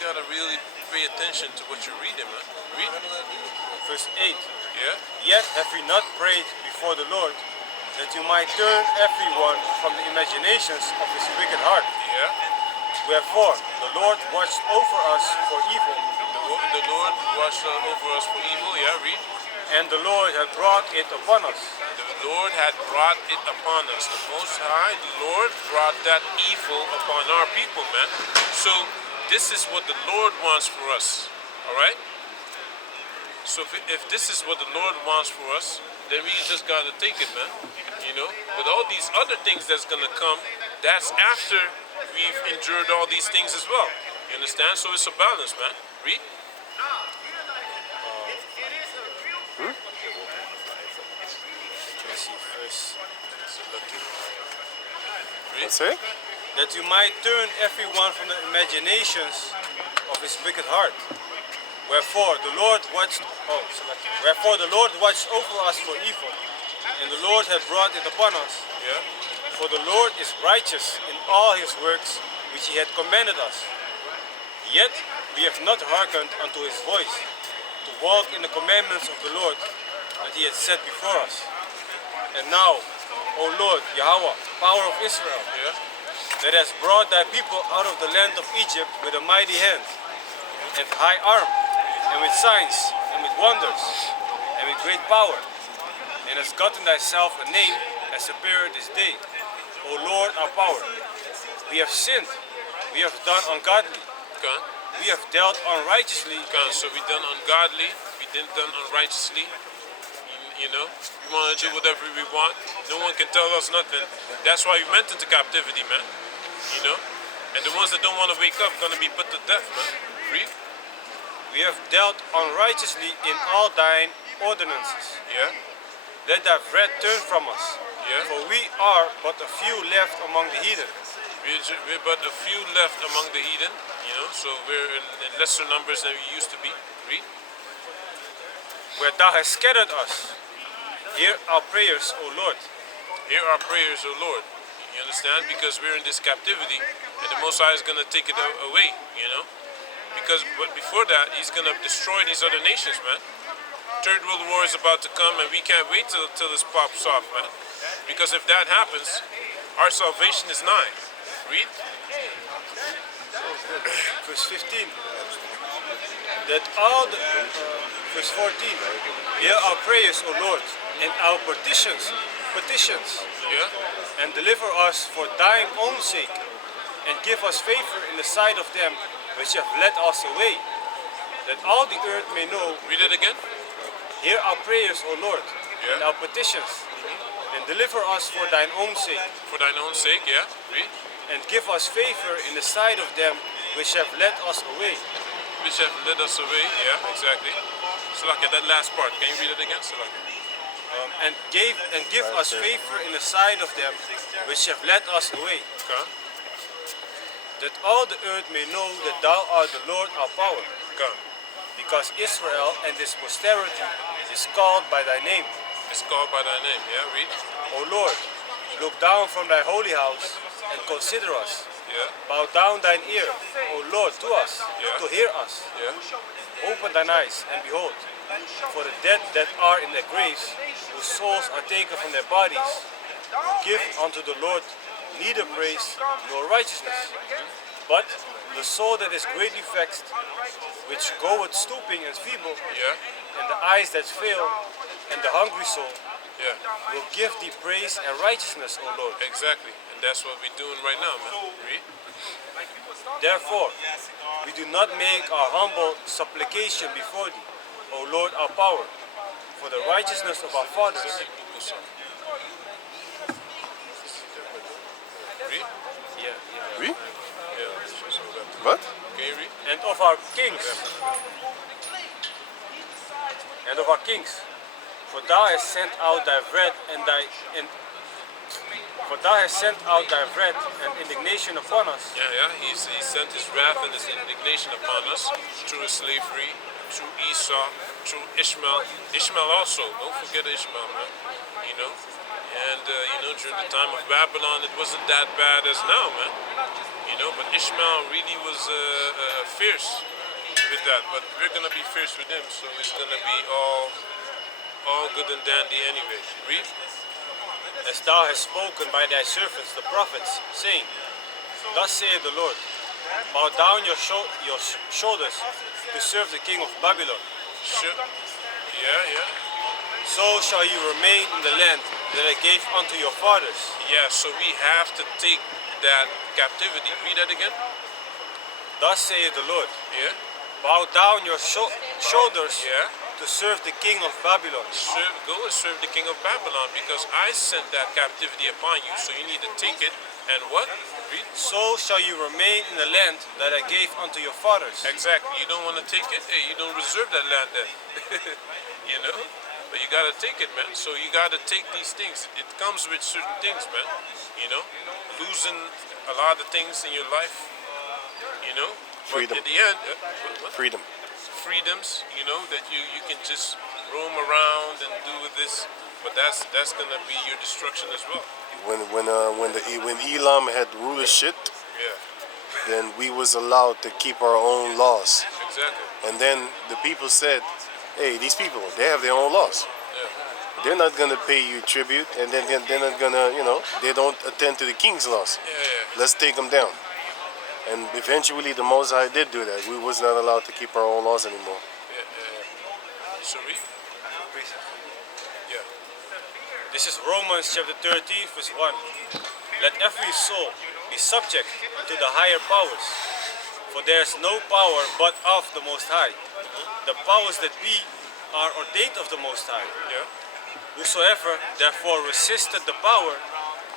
gotta really pay attention to what you're reading, man. Read. Verse 8. Yeah. Yet have we not prayed before the Lord, that you might turn every one from the imaginations of his wicked heart. Yeah. Wherefore the Lord watched over us for evil, The Lord watched over us for evil. Yeah. Read. and the Lord hath brought it upon us. The Lord had brought it upon us. The Most High, the Lord brought that evil upon our people, man. So this is what the Lord wants for us. All right. So if this is what the Lord wants for us, then we just gotta take it, man. You know. But all these other things that's gonna come, that's after we've endured all these things as well. You understand? So it's a balance, man. Read. Let's see, verse. Read. That's it? That you might turn every one from the imaginations of his wicked heart. Wherefore the Lord watched. Wherefore the Lord watched over us for evil, and the Lord hath brought it upon us. Yeah. For the Lord is righteous in all his works which he hath commanded us. Yet we have not hearkened unto his voice, to walk in the commandments of the Lord that he hath set before us. And now, O Lord, Yahweh, power of Israel, Yeah. that hast brought thy people out of the land of Egypt with a mighty hand, and high arm, and with signs, and with wonders, and with great power, and hast gotten thyself a name as appeareth this day. O Lord, our power, we have sinned, we have done ungodly, Okay. we have dealt unrighteously. Okay. So we done ungodly. We didn't done unrighteously. You know. We want to do whatever we want. No one can tell us nothing. That's why we went into captivity, man. You know. And the ones that don't want to wake up gonna be put to death, man. Read. We have dealt unrighteously in all thine ordinances. Yeah. Let thy wrath turn from us. Yeah. For we are but a few left among the heathen. We're but a few left among the heathen, you know, so we're in lesser numbers than we used to be. Read. Where thou hast scattered us. Hear our prayers, O Lord. Hear our prayers, O Lord. You understand? Because we're in this captivity, and the Most High is going to take it away, you know. Because but before that, he's gonna destroy these other nations, man. Third World War is about to come, and we can't wait till this pops off, man. Because if that happens, our salvation is nigh. Read. Verse 15. That all the, verse 14. Hear our prayers, O Lord, and our petitions, Yeah. and deliver us for thine own sake, and give us favor in the sight of them which have led us away, that all the earth may know. Read it again. Hear our prayers, O Lord, and Yeah. our petitions, and deliver us for thine own sake, For thine own sake, yeah. Read. and give us favor in the sight of them which have led us away. Which have led us away. Yeah, exactly. Salaka, that last part. Can you read it again, Salaka? And give us favor in the sight of them which have led us away, Okay. that all the earth may know that thou art the Lord our power, Okay. because Israel and his posterity is called by thy name. It's called by thy name. Yeah. Read. O Lord, look down from thy holy house and consider us. Yeah. Bow down thine ear, O Lord, to us, Yeah. to hear us. Yeah. Open thine eyes and behold, for the dead that are in their graves, whose souls are taken from their bodies, give unto the Lord neither praise nor righteousness, but the soul that is greatly vexed, which goeth stooping and feeble, Yeah. and the eyes that fail, and the hungry soul, Yeah. will give thee praise and righteousness, O Lord. Exactly. And that's what we're doing right now, man. Read. Therefore, we do not make our humble supplication before thee, O Lord our power, for the righteousness of our fathers. Read. Yeah. Read? Yeah. So that. What? Can you read? And of our kings. And of our kings. For thou hast sent out thy bread for thou hast sent out thy wrath and indignation upon us. Yeah, yeah. He sent his wrath and his indignation upon us through his slavery, through Esau, through Ishmael. Ishmael also. Don't forget Ishmael, man. You know. And during the time of Babylon, it wasn't that bad as now, man. You know, but Ishmael really was fierce with that. But we're gonna be fierce with him, so it's gonna be all good and dandy anyway. Read. As thou hast spoken by thy servants the prophets, saying, Thus saith the Lord, bow down your shoulders to serve the king of Babylon. Sure. Yeah, yeah. So shall you remain in the land that I gave unto your fathers. Yeah, so we have to take that captivity. Read that again. Thus saith the Lord, Yeah. bow down your shoulders Yeah. to serve the king of Babylon. Go and serve the king of Babylon, because I sent that captivity upon you. So you need to take it and what? Read. So shall you remain in the land that I gave unto your fathers. Exactly. You don't want to take it? Hey, you don't reserve that land then. You know? But you gotta take it, man. So you gotta take these things. It comes with certain things, man. You know? Losing a lot of things in your life. You know? Freedom. But in the end, what? Freedom. Freedoms, you know, that you can just roam around and do with this, but that's gonna be your destruction as well. When Elam had rulership, Yeah, then we was allowed to keep our own laws. exactly. And then the people said, hey, these people, they have their own laws. Yeah, They're not gonna pay you tribute, and then they're not gonna, they don't attend to the king's laws. yeah. Let's take them down. And eventually the Most High did do that. We was not allowed to keep our own laws anymore. So read. Yeah, This is Romans chapter 13, verse 1. Let every soul be subject to the higher powers, for there is no power but of the Most High. The powers that be are ordained of the Most High. yeah, Whosoever therefore resisted the power,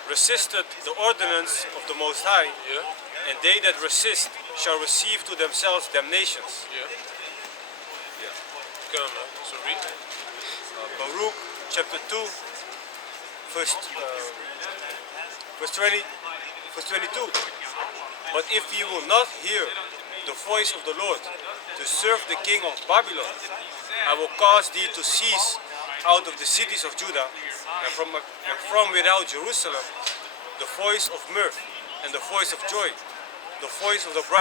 resisted the ordinance of the Most High, yeah, and they that resist shall receive to themselves damnations. yeah. Come on. So read. Baruch chapter 2, verse 20, verse 22. But if ye will not hear the voice of the Lord to serve the king of Babylon, I will cause thee to cease out of the cities of Judah and from without Jerusalem the voice of mirth and the voice of joy, the voice of the bride